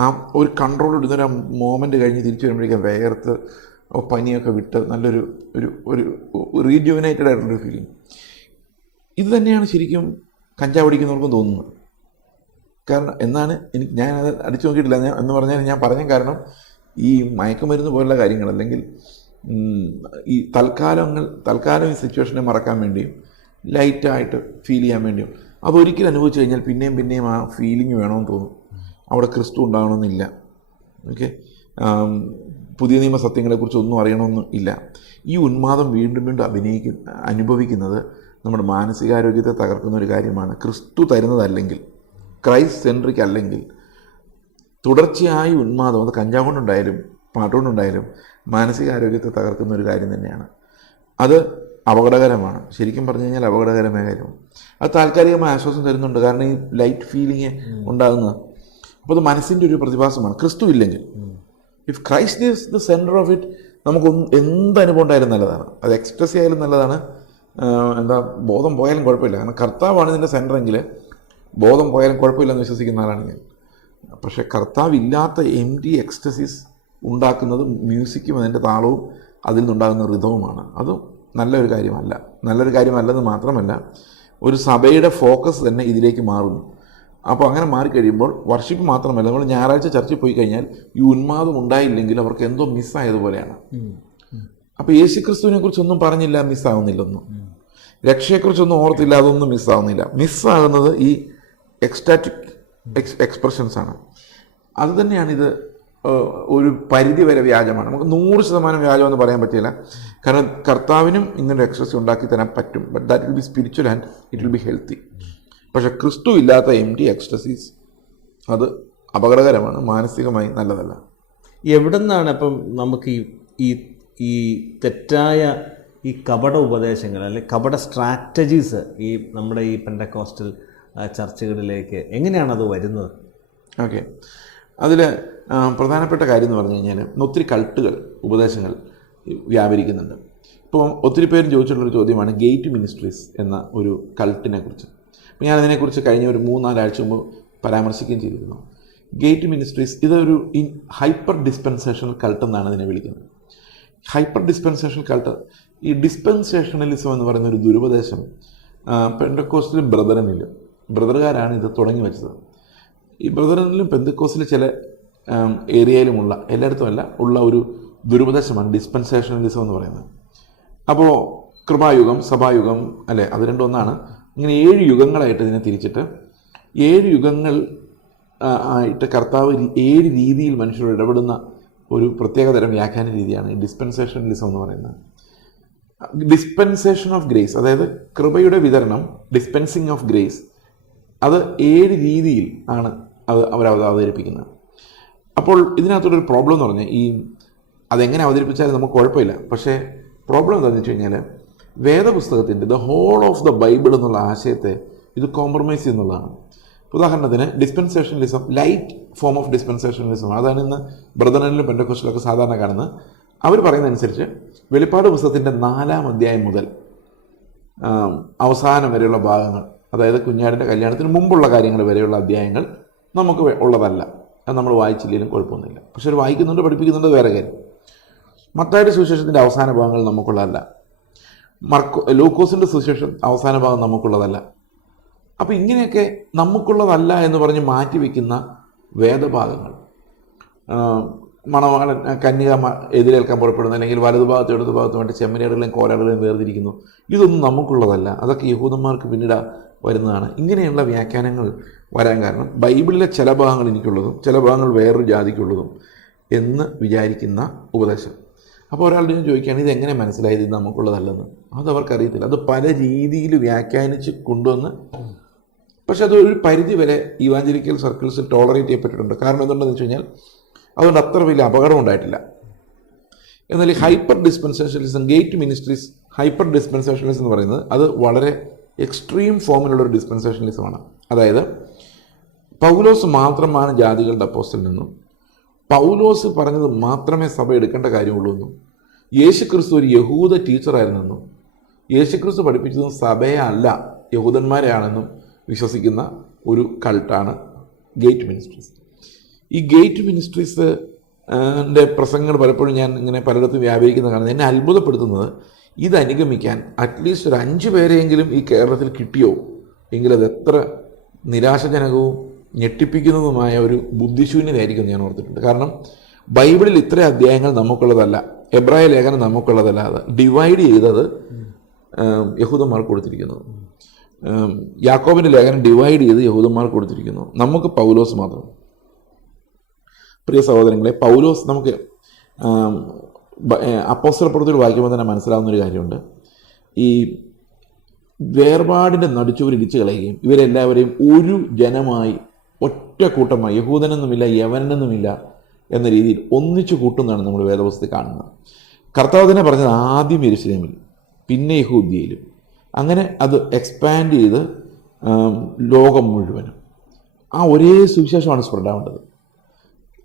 ആ ഒരു കൺട്രോൾ ഇടുന്നൊരു മോമെൻറ്റ് കഴിഞ്ഞ് തിരിച്ചു വരുമ്പോഴേക്കും വേർത്ത് പനിയൊക്കെ വിട്ട് നല്ലൊരു ഒരു റീജുവനേറ്റഡ് ആയിട്ടുള്ളൊരു ഫീലിംഗ്. ഇത് തന്നെയാണ് ശരിക്കും കഞ്ചാവ് അടിക്കുന്നവർക്കും തോന്നുന്നത്. കാരണം എന്നാണ് ഞാനത് അടിച്ചു നോക്കിയിട്ടില്ല എന്ന് പറഞ്ഞാൽ ഞാൻ പറഞ്ഞ കാരണം ഈ മയക്കുമരുന്ന് പോലുള്ള കാര്യങ്ങൾ, അല്ലെങ്കിൽ ഈ തൽക്കാലം ഈ സിറ്റുവേഷനെ മറക്കാൻ വേണ്ടിയും ലൈറ്റായിട്ട് ഫീൽ ചെയ്യാൻ വേണ്ടിയും അതൊരിക്കലും അനുഭവിച്ചു കഴിഞ്ഞാൽ പിന്നെയും ആ ഫീലിംഗ് വേണമെന്ന് തോന്നും. അവിടെ ക്രിസ്തു ഉണ്ടാകണമെന്നില്ല. ഓക്കെ, പുതിയ നിയമ സത്യങ്ങളെക്കുറിച്ച് ഒന്നും അറിയണമെന്നും ഇല്ല. ഈ ഉന്മാദം വീണ്ടും അനുഭവിക്കുന്നത് നമ്മുടെ മാനസികാരോഗ്യത്തെ തകർക്കുന്ന ഒരു കാര്യമാണ്. ക്രിസ്തു തരുന്നതല്ലെങ്കിൽ, ക്രൈസ്റ്റ് സെൻട്രിക് അല്ലെങ്കിൽ തുടർച്ചയായി ഉന്മാദം, അത് കഞ്ചാവ് കൊണ്ടുണ്ടായാലും പാട്ടുകൊണ്ടുണ്ടായാലും മാനസികാരോഗ്യത്തെ തകർക്കുന്ന ഒരു കാര്യം തന്നെയാണ്. അത് അപകടകരമാണ്. ശരിക്കും പറഞ്ഞു കഴിഞ്ഞാൽ അപകടകരമായ കാര്യമാണ്. അത് താൽക്കാലികമായ ആശ്വാസം തരുന്നുണ്ട്, കാരണം ഈ ലൈറ്റ് ഫീലിംഗ് ഉണ്ടാകുന്നത്. അപ്പോൾ അത് മനസ്സിൻ്റെ ഒരു പ്രതിഭാസമാണ്. ക്രിസ്തു ഇല്ലെങ്കിൽ, if Christ is the centre of it, നമുക്ക് എന്ത് അനുഭവം ഉണ്ടായാലും നല്ലതാണ്. അത് എക്സ്പ്രസ് ആയാലും നല്ലതാണ്, ബോധം പോയാലും കുഴപ്പമില്ല. കാരണം കർത്താവാണ് ഇതിൻ്റെ സെൻറ്ററെങ്കിൽ ബോധം പോയാലും കുഴപ്പമില്ലെന്ന് വിശ്വസിക്കുന്ന ആളാണ് ഞാൻ. പക്ഷേ കർത്താവില്ലാത്ത എംപ്റ്റി എക്സ്റ്റസിസ് ഉണ്ടാക്കുന്നത് മ്യൂസിക്കും അതിൻ്റെ താളവും അതിൽ നിന്നുണ്ടാകുന്ന റിതവുമാണ്. അതും നല്ലൊരു കാര്യമല്ലെന്ന് മാത്രമല്ല, ഒരു സഭയുടെ ഫോക്കസ് തന്നെ ഇതിലേക്ക് മാറുന്നു. അപ്പോൾ അങ്ങനെ മാറിക്കഴിയുമ്പോൾ വർഷിപ്പ് മാത്രമല്ല, നമ്മൾ ഞായറാഴ്ച ചർച്ചിൽ പോയി കഴിഞ്ഞാൽ ഈ ഉന്മാദം ഉണ്ടായില്ലെങ്കിൽ അവർക്ക് എന്തോ മിസ്സായതുപോലെയാണ്. അപ്പോൾ യേശുക്രിസ്തുവിനെ കുറിച്ചൊന്നും പറഞ്ഞില്ല, മിസ്സാവുന്നില്ലൊന്നും. രക്ഷയെക്കുറിച്ചൊന്നും ഓർത്തില്ല, അതൊന്നും മിസ്സാവുന്നില്ല. മിസ്സാകുന്നത് ഈ എക്സ്റ്റാറ്റിക് എക്സ്പ്രഷൻസ് ആണ്. അത് തന്നെയാണ് ഇത് ഒരു പരിധി വരെ വ്യാജമാണ്. നമുക്ക് 100% വ്യാജമെന്ന് പറയാൻ പറ്റില്ല. കാരണം കർത്താവിനും ഇങ്ങനൊരു എക്സ്പ്രസ് ഉണ്ടാക്കി തരാൻ പറ്റും. But that will be spiritual and it will be healthy. പക്ഷെ ക്രിസ്തു ഇല്ലാത്ത എംപ്റ്റി എക്സ്റ്റസീസ് അത് അപകടകരമാണ്, മാനസികമായി നല്ലതല്ല. എവിടെ നിന്നാണ് അപ്പം നമുക്ക് ഈ തെറ്റായ ഈ കപട ഉപദേശങ്ങൾ അല്ലെങ്കിൽ കപട സ്ട്രാറ്റജീസ് ഈ നമ്മുടെ ഈ പെന്തക്കോസ്റ്റൽ ചർച്ചകളിലേക്ക് എങ്ങനെയാണത് വരുന്നത്? ഓക്കെ, അതിൽ പ്രധാനപ്പെട്ട കാര്യം എന്ന് പറഞ്ഞു കഴിഞ്ഞാൽ ഒത്തിരി കൾട്ടുകൾ, ഉപദേശങ്ങൾ വ്യാപരിക്കുന്നുണ്ട്. ഇപ്പോൾ ഒത്തിരി പേരും ചോദിച്ചിട്ടുള്ളൊരു ചോദ്യമാണ് ഗേറ്റ് മിനിസ്ട്രീസ് എന്ന ഒരു കൾട്ടിനെ കുറിച്ച്. അപ്പോൾ ഞാനതിനെക്കുറിച്ച് കഴിഞ്ഞ ഒരു 3-4 ആഴ്ച മുമ്പ് പരാമർശിക്കുകയും ചെയ്തിരുന്നു. ഗേറ്റ് മിനിസ്ട്രീസ് ഇതൊരു ഹൈപ്പർ ഡിസ്പെൻസേഷണൽ കൾട്ട് എന്നാണ് ഇതിനെ വിളിക്കുന്നത്. ഹൈപ്പർ ഡിസ്പെൻസേഷണൽ കൾട്ട്, ഈ ഡിസ്പെൻസേഷണലിസം എന്ന് പറയുന്ന ഒരു ദുരുപദേശം പെന്തക്കോസ്റ്റിലും ബ്രദറുകാരാണ് ഇത് തുടങ്ങി വെച്ചത്. ഈ ബ്രദറിനിലും പെന്തക്കോസ്റ്റിലും ചില ഏരിയയിലുമുള്ള, എല്ലായിടത്തുമല്ല ഉള്ള ഒരു ദുരുപദേശമാണ് ഡിസ്പെൻസേഷണലിസം എന്ന് പറയുന്നത്. അപ്പോൾ കൃപായുഗം, സഭായുഗം, അല്ലേ, അത് രണ്ടും ഒന്നാണ്. ഇങ്ങനെ 7 യുഗങ്ങളായിട്ട് ഇതിനെ തിരിച്ചിട്ട് 7 യുഗങ്ങൾ ആയിട്ട് കർത്താവ് 7 രീതിയിൽ മനുഷ്യരോട് ഇടപെടുന്ന ഒരു പ്രത്യേകതരം വ്യാഖ്യാന രീതിയാണ് ഈ ഡിസ്പെൻസേഷണലിസം എന്ന് പറയുന്നത്. ഡിസ്പെൻസേഷൻ ഓഫ് ഗ്രേസ്, അതായത് കൃപയുടെ വിതരണം, ഡിസ്പെൻസിങ് ഓഫ് ഗ്രേസ്, അത് 7 രീതിയിൽ ആണ് അവർ അവതരിപ്പിക്കുന്നത്. അപ്പോൾ ഇതിനകത്തുള്ളൊരു പ്രോബ്ലം എന്ന് പറഞ്ഞാൽ അതെങ്ങനെ അവതരിപ്പിച്ചാലും നമുക്ക് കുഴപ്പമില്ല. പക്ഷേ പ്രോബ്ലം എന്താണെന്ന് വെച്ച് കഴിഞ്ഞാൽ വേദപുസ്തകത്തിൻ്റെ the whole of the Bible എന്നുള്ള ആശയത്തെ ഇത് കോംപ്രമൈസ് ചെയ്യുന്നതാണ്. ഉദാഹരണത്തിന് dispensationalism, light form of dispensationalism, അതാണ് ഇന്ന് ബ്രദറിനിലും പെന്തക്കോസ്റ്റിലൊക്കെ സാധാരണ കാണുന്നത്. അവർ പറയുന്നതനുസരിച്ച് വെളിപ്പാട് പുസ്തകത്തിൻ്റെ 4-ാം അധ്യായം മുതൽ അവസാനം വരെയുള്ള ഭാഗങ്ങൾ, അതായത് കുഞ്ഞാടിൻ്റെ കല്യാണത്തിന് മുമ്പുള്ള കാര്യങ്ങൾ വരെയുള്ള അധ്യായങ്ങൾ നമുക്ക് ഉള്ളതല്ല. അത് നമ്മൾ വായിച്ചില്ലെങ്കിലും കുഴപ്പമൊന്നുമില്ല. പക്ഷെ അവർ വായിക്കുന്നുണ്ട്, പഠിപ്പിക്കുന്നുണ്ട്, വേറെ കാര്യം. മത്തായിയുടെ സുവിശേഷത്തിൻ്റെ അവസാന ഭാഗങ്ങൾ നമുക്കുള്ളതല്ല. ലൂക്കോസിൻ്റെ സുവിശേഷം അവസാന ഭാഗം നമുക്കുള്ളതല്ല. അപ്പോൾ ഇങ്ങനെയൊക്കെ നമുക്കുള്ളതല്ല എന്ന് പറഞ്ഞ് മാറ്റിവെക്കുന്ന വേദഭാഗങ്ങൾ മണവാളൻ കന്യക എതിരേൽക്കാൻ പുറപ്പെടുന്നു, അല്ലെങ്കിൽ വലതുഭാഗത്തും ഇടതുഭാഗത്തുമായിട്ട് ചെമ്മരിയാടുകളെയും കോലാടുകളെയും വേർതിരിക്കുന്നു. ഇതൊന്നും നമുക്കുള്ളതല്ല, അതൊക്കെ യഹൂദന്മാർക്ക് പിന്നീട് വരുന്നതാണ്. ഇങ്ങനെയുള്ള വ്യാഖ്യാനങ്ങൾ വരാൻ കാരണം ബൈബിളിലെ ചില ഭാഗങ്ങൾ എനിക്കുള്ളതും ചില ഭാഗങ്ങൾ വേറൊരു ജാതിക്കുള്ളതും എന്ന് വിചാരിക്കുന്ന ഉപദേശം. അപ്പോൾ ഒരാളുടെ ഞാൻ ചോദിക്കുകയാണ്, ഇതെങ്ങനെ മനസ്സിലായത് ഇത് നമുക്കുള്ളതല്ലെന്ന്? അതവർക്കറിയത്തില്ല. അത് പല രീതിയിൽ വ്യാഖ്യാനിച്ച് കൊണ്ടുവന്ന്, പക്ഷെ അത് ഒരു പരിധി വരെ ഇവാഞ്ചലിക്കൽ സർക്കിൾസിൽ ടോളറേറ്റ് ചെയ്യപ്പെട്ടിട്ടുണ്ട്. കാരണം എന്തുകൊണ്ടെന്ന് വെച്ച് കഴിഞ്ഞാൽ അതുകൊണ്ട് അത്ര വലിയ അപകടം ഉണ്ടായിട്ടില്ല. എന്നാൽ ഈ ഹൈപ്പർ ഡിസ്പെൻസേഷനലിസം, ഗേറ്റ് മിനിസ്ട്രീസ്, ഹൈപ്പർ ഡിസ്പെൻസേഷനലിസം എന്ന് പറയുന്നത് അത് വളരെ എക്സ്ട്രീം ഫോമിലുള്ളൊരു ഡിസ്പെൻസേഷനലിസമാണ്. അതായത് പൗലോസ് മാത്രമാണ് ജാതികളുടെ അപ്പോസ്റ്റൽ എന്നും പൗലോസ് പറഞ്ഞത് മാത്രമേ സഭ എടുക്കേണ്ട കാര്യമുള്ളൂ എന്നും യേശുക്രിസ്തു ഒരു യഹൂദ ടീച്ചറായിരുന്നെന്നും യേശുക്രിസ്തു പഠിപ്പിച്ചതും സഭയെ അല്ല യഹൂദന്മാരെയാണെന്നും വിശ്വസിക്കുന്ന ഒരു കൾട്ടാണ് ഗേറ്റ് മിനിസ്ട്രീസ്. ഈ ഗേറ്റ് മിനിസ്ട്രീസ് പ്രസംഗങ്ങൾ പലപ്പോഴും ഞാൻ ഇങ്ങനെ പലയിടത്തും വ്യാപരിക്കുന്ന കാണുന്നത് എന്നെ അത്ഭുതപ്പെടുത്തുന്നത്, ഇത് അനുഗമിക്കാൻ അറ്റ്ലീസ്റ്റ് ഒരു 5 പേരെയെങ്കിലും ഈ കേരളത്തിൽ കിട്ടിയോ എങ്കിലത് എത്ര നിരാശജനകവും ഞെട്ടിപ്പിക്കുന്നതുമായ ഒരു ബുദ്ധിശൂന്യതയായിരിക്കും ഞാൻ ഓർത്തിട്ടുണ്ട്. കാരണം ബൈബിളിൽ ഇത്ര അധ്യായങ്ങൾ നമുക്കുള്ളതല്ല, എബ്രായ ലേഖനം നമുക്കുള്ളതല്ല, അത് ഡിവൈഡ് ചെയ്തത് യഹൂദന്മാർക്ക് കൊടുത്തിരിക്കുന്നത്. യാക്കോബിൻ്റെ ലേഖനം ഡിവൈഡ് ചെയ്ത് യഹൂദന്മാർക്ക് കൊടുത്തിരിക്കുന്നു. നമുക്ക് പൗലോസ് മാത്രം. പ്രിയ സഹോദരങ്ങളെ, പൗലോസ് നമുക്ക് അപ്പോസ്തല പ്രവൃത്തികൾ വായിക്കുമ്പോൾ തന്നെ മനസ്സിലാവുന്നൊരു കാര്യമുണ്ട്. ഈ വേർപാടിൻ്റെ നടുച്ചുവർ ഇടിച്ചു കളയുകയും ഇവരെല്ലാവരെയും ഒരു ജനമായി ഒറ്റ കൂട്ടമായി, യഹൂദനെന്നുമില്ല യവനെന്നുമില്ല എന്ന രീതിയിൽ ഒന്നിച്ചു കൂട്ടുന്നതാണ് നമ്മൾ വേദപുസ്തകത്തിൽ കാണുന്നത്. കർത്താവ് തന്നെ പറഞ്ഞത് ആദ്യം യെരൂശലേമിൽ, പിന്നെ യഹൂദ്യയിലും, അങ്ങനെ അത് എക്സ്പാൻഡ് ചെയ്ത് ലോകം മുഴുവനും ആ ഒരേ സുവിശേഷമാണ് സ്പ്രെഡ് ആവേണ്ടത്.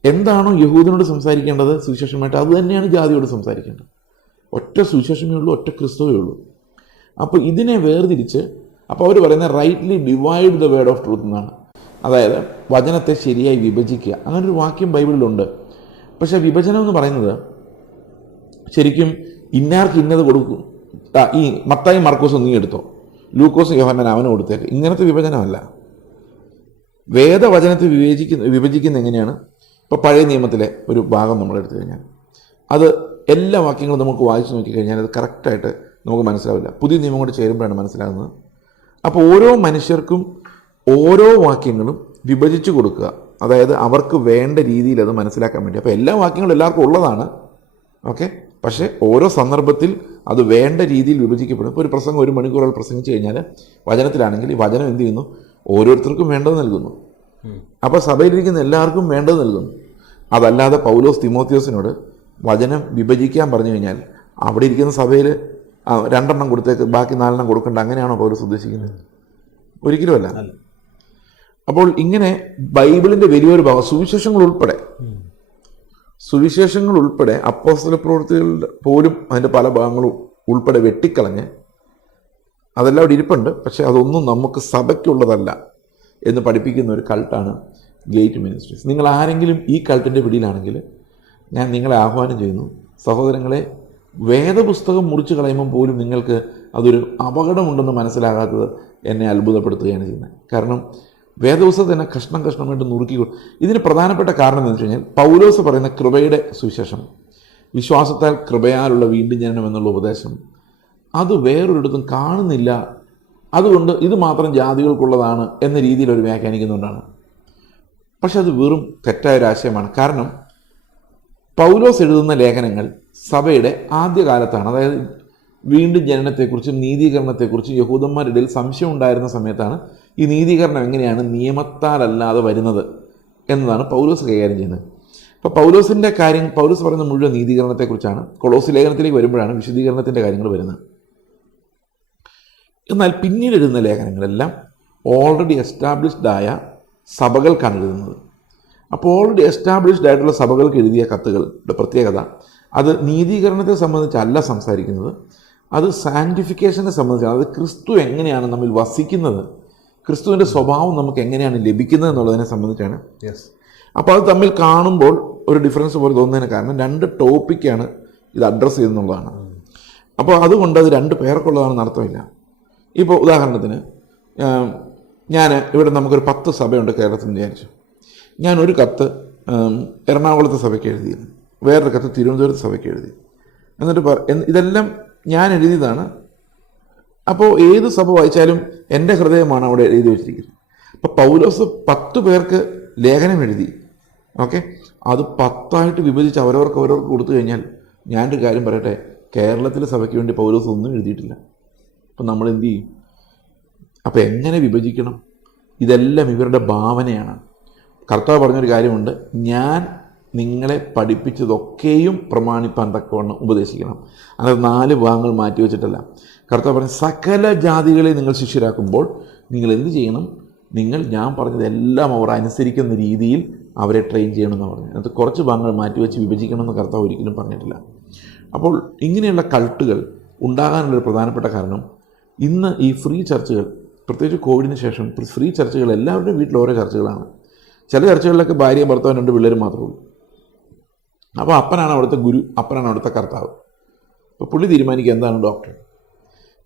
എന്താണോ യഹൂദനോട് സംസാരിക്കേണ്ടത് സുവിശേഷമായിട്ട്, അത് തന്നെയാണ് ജാതിയോട് സംസാരിക്കേണ്ടത്. ഒറ്റ സുവിശേഷമേ ഉള്ളൂ, ഒറ്റ ക്രിസ്തുവേ ഉള്ളൂ. അപ്പോൾ ഇതിനെ വേർതിരിച്ച്, അപ്പോൾ അവർ പറയുന്നത് rightly divide the word of truth എന്നാണ്. അതായത് വചനത്തെ ശരിയായി വിഭജിക്കുക. അങ്ങനൊരു വാക്യം ബൈബിളിലുണ്ട്. പക്ഷേ വിഭജനം എന്ന് പറയുന്നത് ശരിക്കും ഇന്നാർക്ക് ഇന്നത് കൊടുക്കും, ഈ മത്തായി മർക്കോസ് നീ എടുത്തോ, ലൂക്കോസ് യോഹന്നാൻ അവന് കൊടുത്തേക്ക്, ഇങ്ങനത്തെ വിഭജനമല്ല. വേദവചനത്തെ വിഭജിക്കുന്ന എങ്ങനെയാണ്? ഇപ്പോൾ പഴയ നിയമത്തിലെ ഒരു ഭാഗം നമ്മൾ എടുത്തു കഴിഞ്ഞാൽ അത് എല്ലാ വാക്യങ്ങളും നമുക്ക് വായിച്ചു നോക്കിക്കഴിഞ്ഞാൽ അത് കറക്റ്റായിട്ട് നമുക്ക് മനസ്സിലാവില്ല. പുതിയ നിയമം കൂടെ ചേരുമ്പോഴാണ് മനസ്സിലാകുന്നത്. അപ്പോൾ ഓരോ മനുഷ്യർക്കും ഓരോ വാക്യങ്ങളും വിഭജിച്ചു കൊടുക്കുക, അതായത് അവർക്ക് വേണ്ട രീതിയിൽ അത് മനസ്സിലാക്കാൻ വേണ്ടി. അപ്പോൾ എല്ലാ വാക്യങ്ങളും എല്ലാവർക്കും ഉള്ളതാണ്, ഓക്കെ, പക്ഷേ ഓരോ സന്ദർഭത്തിൽ അത് വേണ്ട രീതിയിൽ വിഭജിക്കപ്പെടും. ഇപ്പോൾ ഒരു പ്രസംഗം 1 മണിക്കൂറുകൾ പ്രസംഗിച്ച് കഴിഞ്ഞാൽ വചനത്തിലാണെങ്കിൽ ഈ വചനം എന്ത് ചെയ്യുന്നു? ഓരോരുത്തർക്കും വേണ്ടത് നൽകുന്നു. അപ്പോൾ സഭയിലിരിക്കുന്ന എല്ലാവർക്കും വേണ്ടത് നൽകുന്നു. അതല്ലാതെ പൗലോസ് തിമോത്തിയോസിനോട് വചനം വിഭജിക്കാൻ പറഞ്ഞു കഴിഞ്ഞാൽ അവിടെ ഇരിക്കുന്ന സഭയിൽ 2 എണ്ണം കൊടുത്തേക്ക് ബാക്കി 4 എണ്ണം കൊടുക്കേണ്ട, അങ്ങനെയാണോ പൗലോസ് ഉദ്ദേശിക്കുന്നത്? ഒരിക്കലുമല്ല. അപ്പോൾ ഇങ്ങനെ ബൈബിളിൻ്റെ വലിയൊരു ഭാഗം സുവിശേഷങ്ങൾ ഉൾപ്പെടെ അപ്പോസ്തല പ്രവൃത്തികളുടെ പോലും അതിൻ്റെ പല ഭാഗങ്ങളും ഉൾപ്പെടെ വെട്ടിക്കളഞ്ഞ് അതെല്ലാം അവിടെ ഇരിപ്പുണ്ട്, പക്ഷേ അതൊന്നും നമുക്ക് സഭയ്ക്കുള്ളതല്ല എന്ന് പഠിപ്പിക്കുന്ന ഒരു കൾട്ടാണ് ഗേറ്റ് മിനിസ്ട്രീസ്. നിങ്ങൾ ആരെങ്കിലും ഈ കൾട്ടിൻ്റെ പിടിയിലാണെങ്കിൽ ഞാൻ നിങ്ങളെ ആഹ്വാനം ചെയ്യുന്നു, സഹോദരങ്ങളെ, വേദപുസ്തകം മുറിച്ച് കളയുമ്പോൾ പോലും നിങ്ങൾക്ക് അതൊരു അപകടമുണ്ടെന്ന് മനസ്സിലാകാത്തത് എന്നെ അത്ഭുതപ്പെടുത്തുകയാണ് ചെയ്യുന്നത്. കാരണം വേദപുസ്തകം തന്നെ കഷ്ണം കഷ്ണമായിട്ട് നുറുക്കി. ഇതിന് പ്രധാനപ്പെട്ട കാരണം എന്താണെന്ന് വെച്ച് കഴിഞ്ഞാൽ പൗലോസ് പറയുന്ന കൃപയുടെ സുവിശേഷം, വിശ്വാസത്താൽ കൃപയാലുള്ള വീണ്ടും ജനനം എന്നുള്ള ഉപദേശം, അത് വേറൊരിടത്തും കാണുന്നില്ല. അതുകൊണ്ട് ഇത് മാത്രം ജാതികൾക്കുള്ളതാണ് എന്ന രീതിയിൽ അവർ വ്യാഖ്യാനിക്കുന്നുകൊണ്ടാണ്. പക്ഷെ അത് വെറും തെറ്റായൊരാശയമാണ്. കാരണം പൗലോസ് എഴുതുന്ന ലേഖനങ്ങൾ സഭയുടെ ആദ്യകാലത്താണ്. അതായത് വീണ്ടും ജനനത്തെക്കുറിച്ചും നീതീകരണത്തെക്കുറിച്ചും യഹൂദന്മാരുടെ ഇടയിൽ സംശയം ഉണ്ടായിരുന്ന സമയത്താണ് ഈ നീതീകരണം എങ്ങനെയാണ് നിയമത്താലല്ലാതെ വരുന്നത് എന്നതാണ് പൗലോസ് കൈകാര്യം ചെയ്യുന്നത്. അപ്പോൾ പൗലോസിൻ്റെ കാര്യം, പൗലോസ് പറയുന്ന മുഴുവൻ നീതീകരണത്തെക്കുറിച്ചാണ്. കൊളോസി ലേഖനത്തിലേക്ക് വരുമ്പോഴാണ് വിശദീകരണത്തിൻ്റെ കാര്യങ്ങൾ വരുന്നത്. എന്നാൽ പിന്നീട് എഴുതുന്ന ലേഖനങ്ങളെല്ലാം ഓൾറെഡി എസ്റ്റാബ്ലിഷ്ഡ് ആയ സഭകൾക്കാണ് എഴുതുന്നത്. അപ്പോൾ ഓൾറെഡി എസ്റ്റാബ്ലിഷ്ഡ് ആയിട്ടുള്ള സഭകൾക്ക് എഴുതിയ കത്തുകളുടെ പ്രത്യേകത, അത് നീതീകരണത്തെ സംബന്ധിച്ചല്ല സംസാരിക്കുന്നത്, അത് സാൻറ്റിഫിക്കേഷനെ സംബന്ധിച്ചാണ്. അത് ക്രിസ്തു എങ്ങനെയാണ് നമ്മിൽ വസിക്കുന്നത്, ക്രിസ്തുവിൻ്റെ സ്വഭാവം നമുക്ക് എങ്ങനെയാണ് ലഭിക്കുന്നത് എന്നുള്ളതിനെ സംബന്ധിച്ചാണ്. അപ്പോൾ അത് തമ്മിൽ കാണുമ്പോൾ ഒരു ഡിഫറൻസ് പോലെ തോന്നുന്നതിന് കാരണം 2 ടോപ്പിക്കാണ് ഇത് അഡ്രസ്സ് ചെയ്യുന്നുള്ളതാണ്. അപ്പോൾ അതുകൊണ്ട് അത് 2 പേർക്കുള്ളതാണെന്ന് അർത്ഥമില്ല. ഇപ്പോൾ ഉദാഹരണത്തിന് ഞാൻ ഇവിടെ നമുക്കൊരു 10 സഭയുണ്ട് കേരളത്തിൽ വിചാരിച്ചു. ഞാനൊരു കത്ത് എറണാകുളത്തെ സഭയ്ക്ക് എഴുതി, വേറൊരു കത്ത് തിരുവനന്തപുരത്ത് സഭയ്ക്ക് എഴുതി. എന്നിട്ട് ഇതെല്ലാം ഞാൻ എഴുതിയതാണ്. അപ്പോൾ ഏത് സഭ വായിച്ചാലും എൻ്റെ ഹൃദയമാണ് അവിടെ എഴുതി വെച്ചിരിക്കുന്നത്. അപ്പോൾ പൗലോസ് 10 പേർക്ക് ലേഖനം എഴുതി. ഓക്കെ, അത് 10ആയിട്ട് വിഭജിച്ച് അവരവർക്ക് കൊടുത്തു കഴിഞ്ഞാൽ, ഞാനൊരു കാര്യം പറയട്ടെ, കേരളത്തിലെ സഭയ്ക്ക് വേണ്ടി പൗലോസ് ഒന്നും എഴുതിയിട്ടില്ല. അപ്പം നമ്മൾ എന്ത് ചെയ്യും? അപ്പം എങ്ങനെ വിഭജിക്കണം? ഇതെല്ലാം ഇവരുടെ ഭാവനയാണ്. കർത്താവ് പറഞ്ഞൊരു കാര്യമുണ്ട്, ഞാൻ നിങ്ങളെ പഠിപ്പിച്ചതൊക്കെയും പ്രമാണിപ്പാൻ തക്കവണ്ണം ഉപദേശിക്കണം. അത് 4 ഭാഗങ്ങൾ മാറ്റി വെച്ചിട്ടല്ല. കർത്താവ് പറഞ്ഞ സകല ജാതികളെ നിങ്ങൾ ശിഷ്യരാക്കുമ്പോൾ നിങ്ങൾ എന്ത് ചെയ്യണം? ഞാൻ പറഞ്ഞതെല്ലാം അവർ അനുസരിക്കുന്ന രീതിയിൽ അവരെ ട്രെയിൻ ചെയ്യണമെന്ന് പറഞ്ഞു. അത് കുറച്ച് ഭാഗങ്ങൾ മാറ്റിവെച്ച് വിഭജിക്കണമെന്ന് കർത്താവ് ഒരിക്കലും പറഞ്ഞിട്ടില്ല. അപ്പോൾ ഇങ്ങനെയുള്ള കൾട്ടുകൾ ഉണ്ടാകാനുള്ളൊരു പ്രധാനപ്പെട്ട കാരണം, ഇന്ന് ഈ ഫ്രീ ചർച്ചുകൾ, പ്രത്യേകിച്ച് കോവിഡിന് ശേഷം ഫ്രീ ചർച്ചുകൾ എല്ലാവരുടെയും വീട്ടിൽ ഓരോ ചർച്ചുകളാണ്. ചില ചർച്ചുകളിലൊക്കെ ഭാര്യ ഭർത്താവ് 2 പിള്ളേരും മാത്രമേ ഉള്ളൂ. അപ്പോൾ അപ്പനാണ് അവിടുത്തെ ഗുരു, അപ്പനാണ് അവിടുത്തെ കർത്താവ്. അപ്പോൾ പുള്ളി തീരുമാനിക്കുക എന്താണ് ഡോക്ടർ.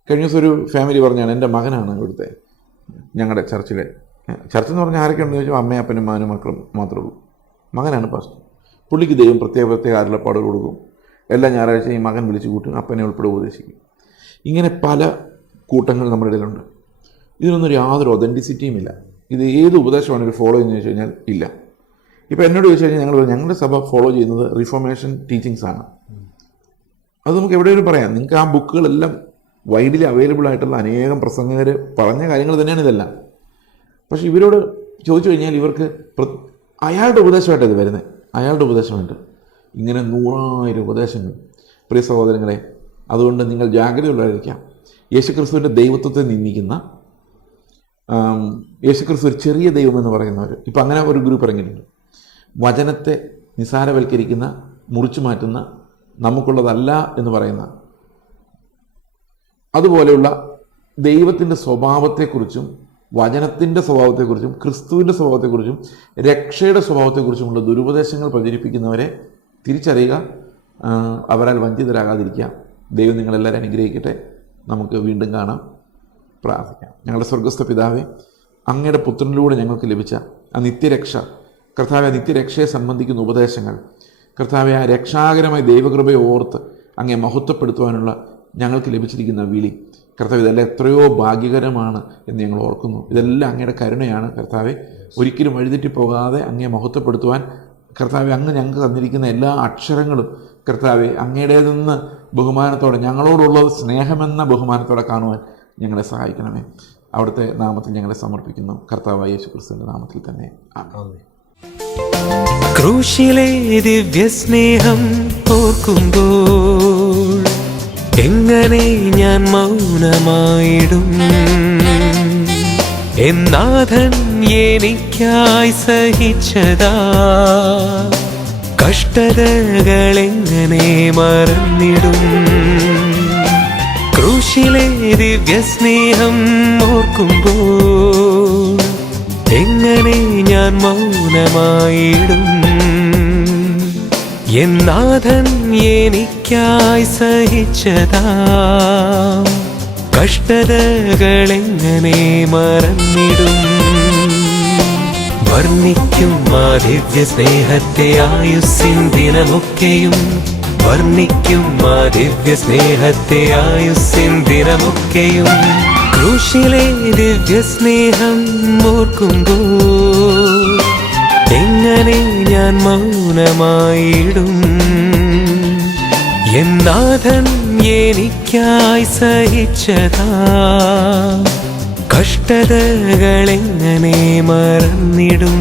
കഴിഞ്ഞ ദിവസം ഒരു ഫാമിലി പറഞ്ഞാണ്, എൻ്റെ മകനാണ് ഇവിടുത്തെ ഞങ്ങളുടെ ചർച്ചിലെ ചർച്ചെന്ന് പറഞ്ഞാൽ ആരൊക്കെ ഉണ്ടെന്ന് ചോദിച്ചാൽ അമ്മയും അപ്പനും മകനും മക്കളും മാത്രമേ ഉള്ളൂ. മകനാണ് പാസ്റ്റർ. പുള്ളിക്ക് ദൈവം പ്രത്യേക അരുളപ്പാടുകൾ കൊടുക്കും. എല്ലാ ഞായറാഴ്ചയും മകൻ വിളിച്ചു കൂട്ടും, അപ്പനെ ഉൾപ്പെടെ ഉപദേശിക്കും. ഇങ്ങനെ പല കൂട്ടങ്ങൾ നമ്മുടെ ഇടയിലുണ്ട്. ഇതിനൊന്നും യാതൊരു ഒതൻറ്റിസിറ്റിയും ഇല്ല. ഇത് ഏത് ഉപദേശമാണ് ഇവർ ഫോളോ ചെയ്യുന്നത് ചോദിച്ചു കഴിഞ്ഞാൽ ഇല്ല. ഇപ്പോൾ എന്നോട് ചോദിച്ചു കഴിഞ്ഞാൽ ഞങ്ങളുടെ സഭ ഫോളോ ചെയ്യുന്നത് റിഫോർമേഷൻ ടീച്ചിങ്സ് ആണ്. അത് നമുക്ക് എവിടെയും പറയാം. നിങ്ങൾക്ക് ആ ബുക്കുകളെല്ലാം വൈഡിലി അവൈലബിൾ ആയിട്ടുള്ള അനേകം പ്രസംഗകർ പറഞ്ഞ കാര്യങ്ങൾ തന്നെയാണ് ഇതെല്ലാം. പക്ഷേ ഇവരോട് ചോദിച്ചു കഴിഞ്ഞാൽ ഇവർക്ക് അയാളുടെ ഉപദേശമായിട്ട് ഇത് വരുന്നത്, അയാളുടെ ഉപദേശമായിട്ട് ഇങ്ങനെ 100,000 ഉപദേശങ്ങൾ. പ്രിയ സഹോദരങ്ങളെ, അതുകൊണ്ട് നിങ്ങൾ ജാഗ്രതയുള്ളവരായിരിക്കാം. യേശുക്രിസ്തുവിൻ്റെ ദൈവത്വത്തെ നിന്ദിക്കുന്ന, യേശുക്രിസ്തു ഒരു ചെറിയ ദൈവമെന്ന് പറയുന്നവർ ഇപ്പം അങ്ങനെ ഒരു ഗ്രൂപ്പ് ഇറങ്ങിയിട്ടുണ്ട്. വചനത്തെ നിസാരവൽക്കരിക്കുന്ന, മുറിച്ചു മാറ്റുന്ന, നമുക്കുള്ളതല്ല എന്ന് പറയുന്ന, അതുപോലെയുള്ള ദൈവത്തിൻ്റെ സ്വഭാവത്തെക്കുറിച്ചും വചനത്തിൻ്റെ സ്വഭാവത്തെക്കുറിച്ചും ക്രിസ്തുവിൻ്റെ സ്വഭാവത്തെക്കുറിച്ചും രക്ഷയുടെ സ്വഭാവത്തെക്കുറിച്ചുമുള്ള ദുരുപദേശങ്ങൾ പ്രചരിപ്പിക്കുന്നവരെ തിരിച്ചറിയുക, അവരാൽ വഞ്ചിതരാകാതിരിക്കുക. ദൈവം നിങ്ങളെല്ലാവരും അനുഗ്രഹിക്കട്ടെ. നമുക്ക് വീണ്ടും കാണാം, പ്രാർത്ഥിക്കാം. ഞങ്ങളുടെ സ്വർഗ്ഗസ്ഥ പിതാവേ, അങ്ങയുടെ പുത്രനിലൂടെ ഞങ്ങൾക്ക് ലഭിച്ച ആ നിത്യരക്ഷ, കർത്താവെ, ആ നിത്യരക്ഷയെ സംബന്ധിക്കുന്ന ഉപദേശങ്ങൾ, കർത്താവെ, ആ രക്ഷാകരമായ ദൈവകൃപയെ ഓർത്ത് അങ്ങയെ മഹത്വപ്പെടുത്തുവാനുള്ള ഞങ്ങൾക്ക് ലഭിച്ചിരിക്കുന്ന വിളി, കർത്താവ്, ഇതെല്ലാം എത്രയോ ഭാഗ്യകരമാണ് എന്ന് ഞങ്ങൾ ഓർക്കുന്നു. ഇതെല്ലാം അങ്ങയുടെ കരുണയാണ് കർത്താവെ. ഒരിക്കലും വഴിതെറ്റിപ്പോകാതെ അങ്ങയെ മഹത്വപ്പെടുത്തുവാൻ കർത്താവെ, അങ്ങ് ഞങ്ങൾക്ക് തന്നിരിക്കുന്ന എല്ലാ അക്ഷരങ്ങളും കർത്താവെ അങ്ങയുടേതെന്ന് ബഹുമാനത്തോടെ, ഞങ്ങളോടുള്ള സ്നേഹമെന്ന ബഹുമാനത്തോടെ കാണുവാൻ ഞങ്ങളെ സഹായിക്കണമേ. അവിടുത്തെ നാമത്തിൽ ഞങ്ങളെ സമർപ്പിക്കുന്നു, കർത്താവായ യേശുക്രിസ്തുവിൻ്റെ നാമത്തിൽ തന്നെ. ആമേൻ. ക്രൂശിലെ ദിവ്യസ്നേഹം ഓർക്കുമ്പോൾ എങ്ങനെ ഞാൻ മൗനമായിടും? എന്നാഥൻ എനിക്കായി സഹിച്ചതാ കഷ്ടതകളെങ്ങനെ മറന്നിടും? ക്രൂശിലെ ദിവ്യസ്നേഹം ഓർക്കുമ്പോൾ എങ്ങനെ ഞാൻ മൗനമായിടും? എന്നാഥൻ എനിക്കായി സഹിച്ചതാ കഷ്ടതകളെങ്ങനെ മറന്നിടും? വർണ്ണിക്കും ആ ദിവ്യ സ്നേഹത്തെ ആയുസ്സിൻ ദിനമൊക്കെയും, വർണ്ണിക്കും ആ ദിവ്യ സ്നേഹത്തെ ആയുസ്സിൻ ദിനമൊക്കെയും. ക്രൂശിലെ ദിവ്യ സ്നേഹം ഓർക്കുമ്പോൾ എങ്ങനെ ഞാൻ മൗനമായിടും? എന്നാഥൻ എനിക്കായി സഹിച്ചതാ കഷ്ടതകളെങ്ങനെ മറന്നിടും?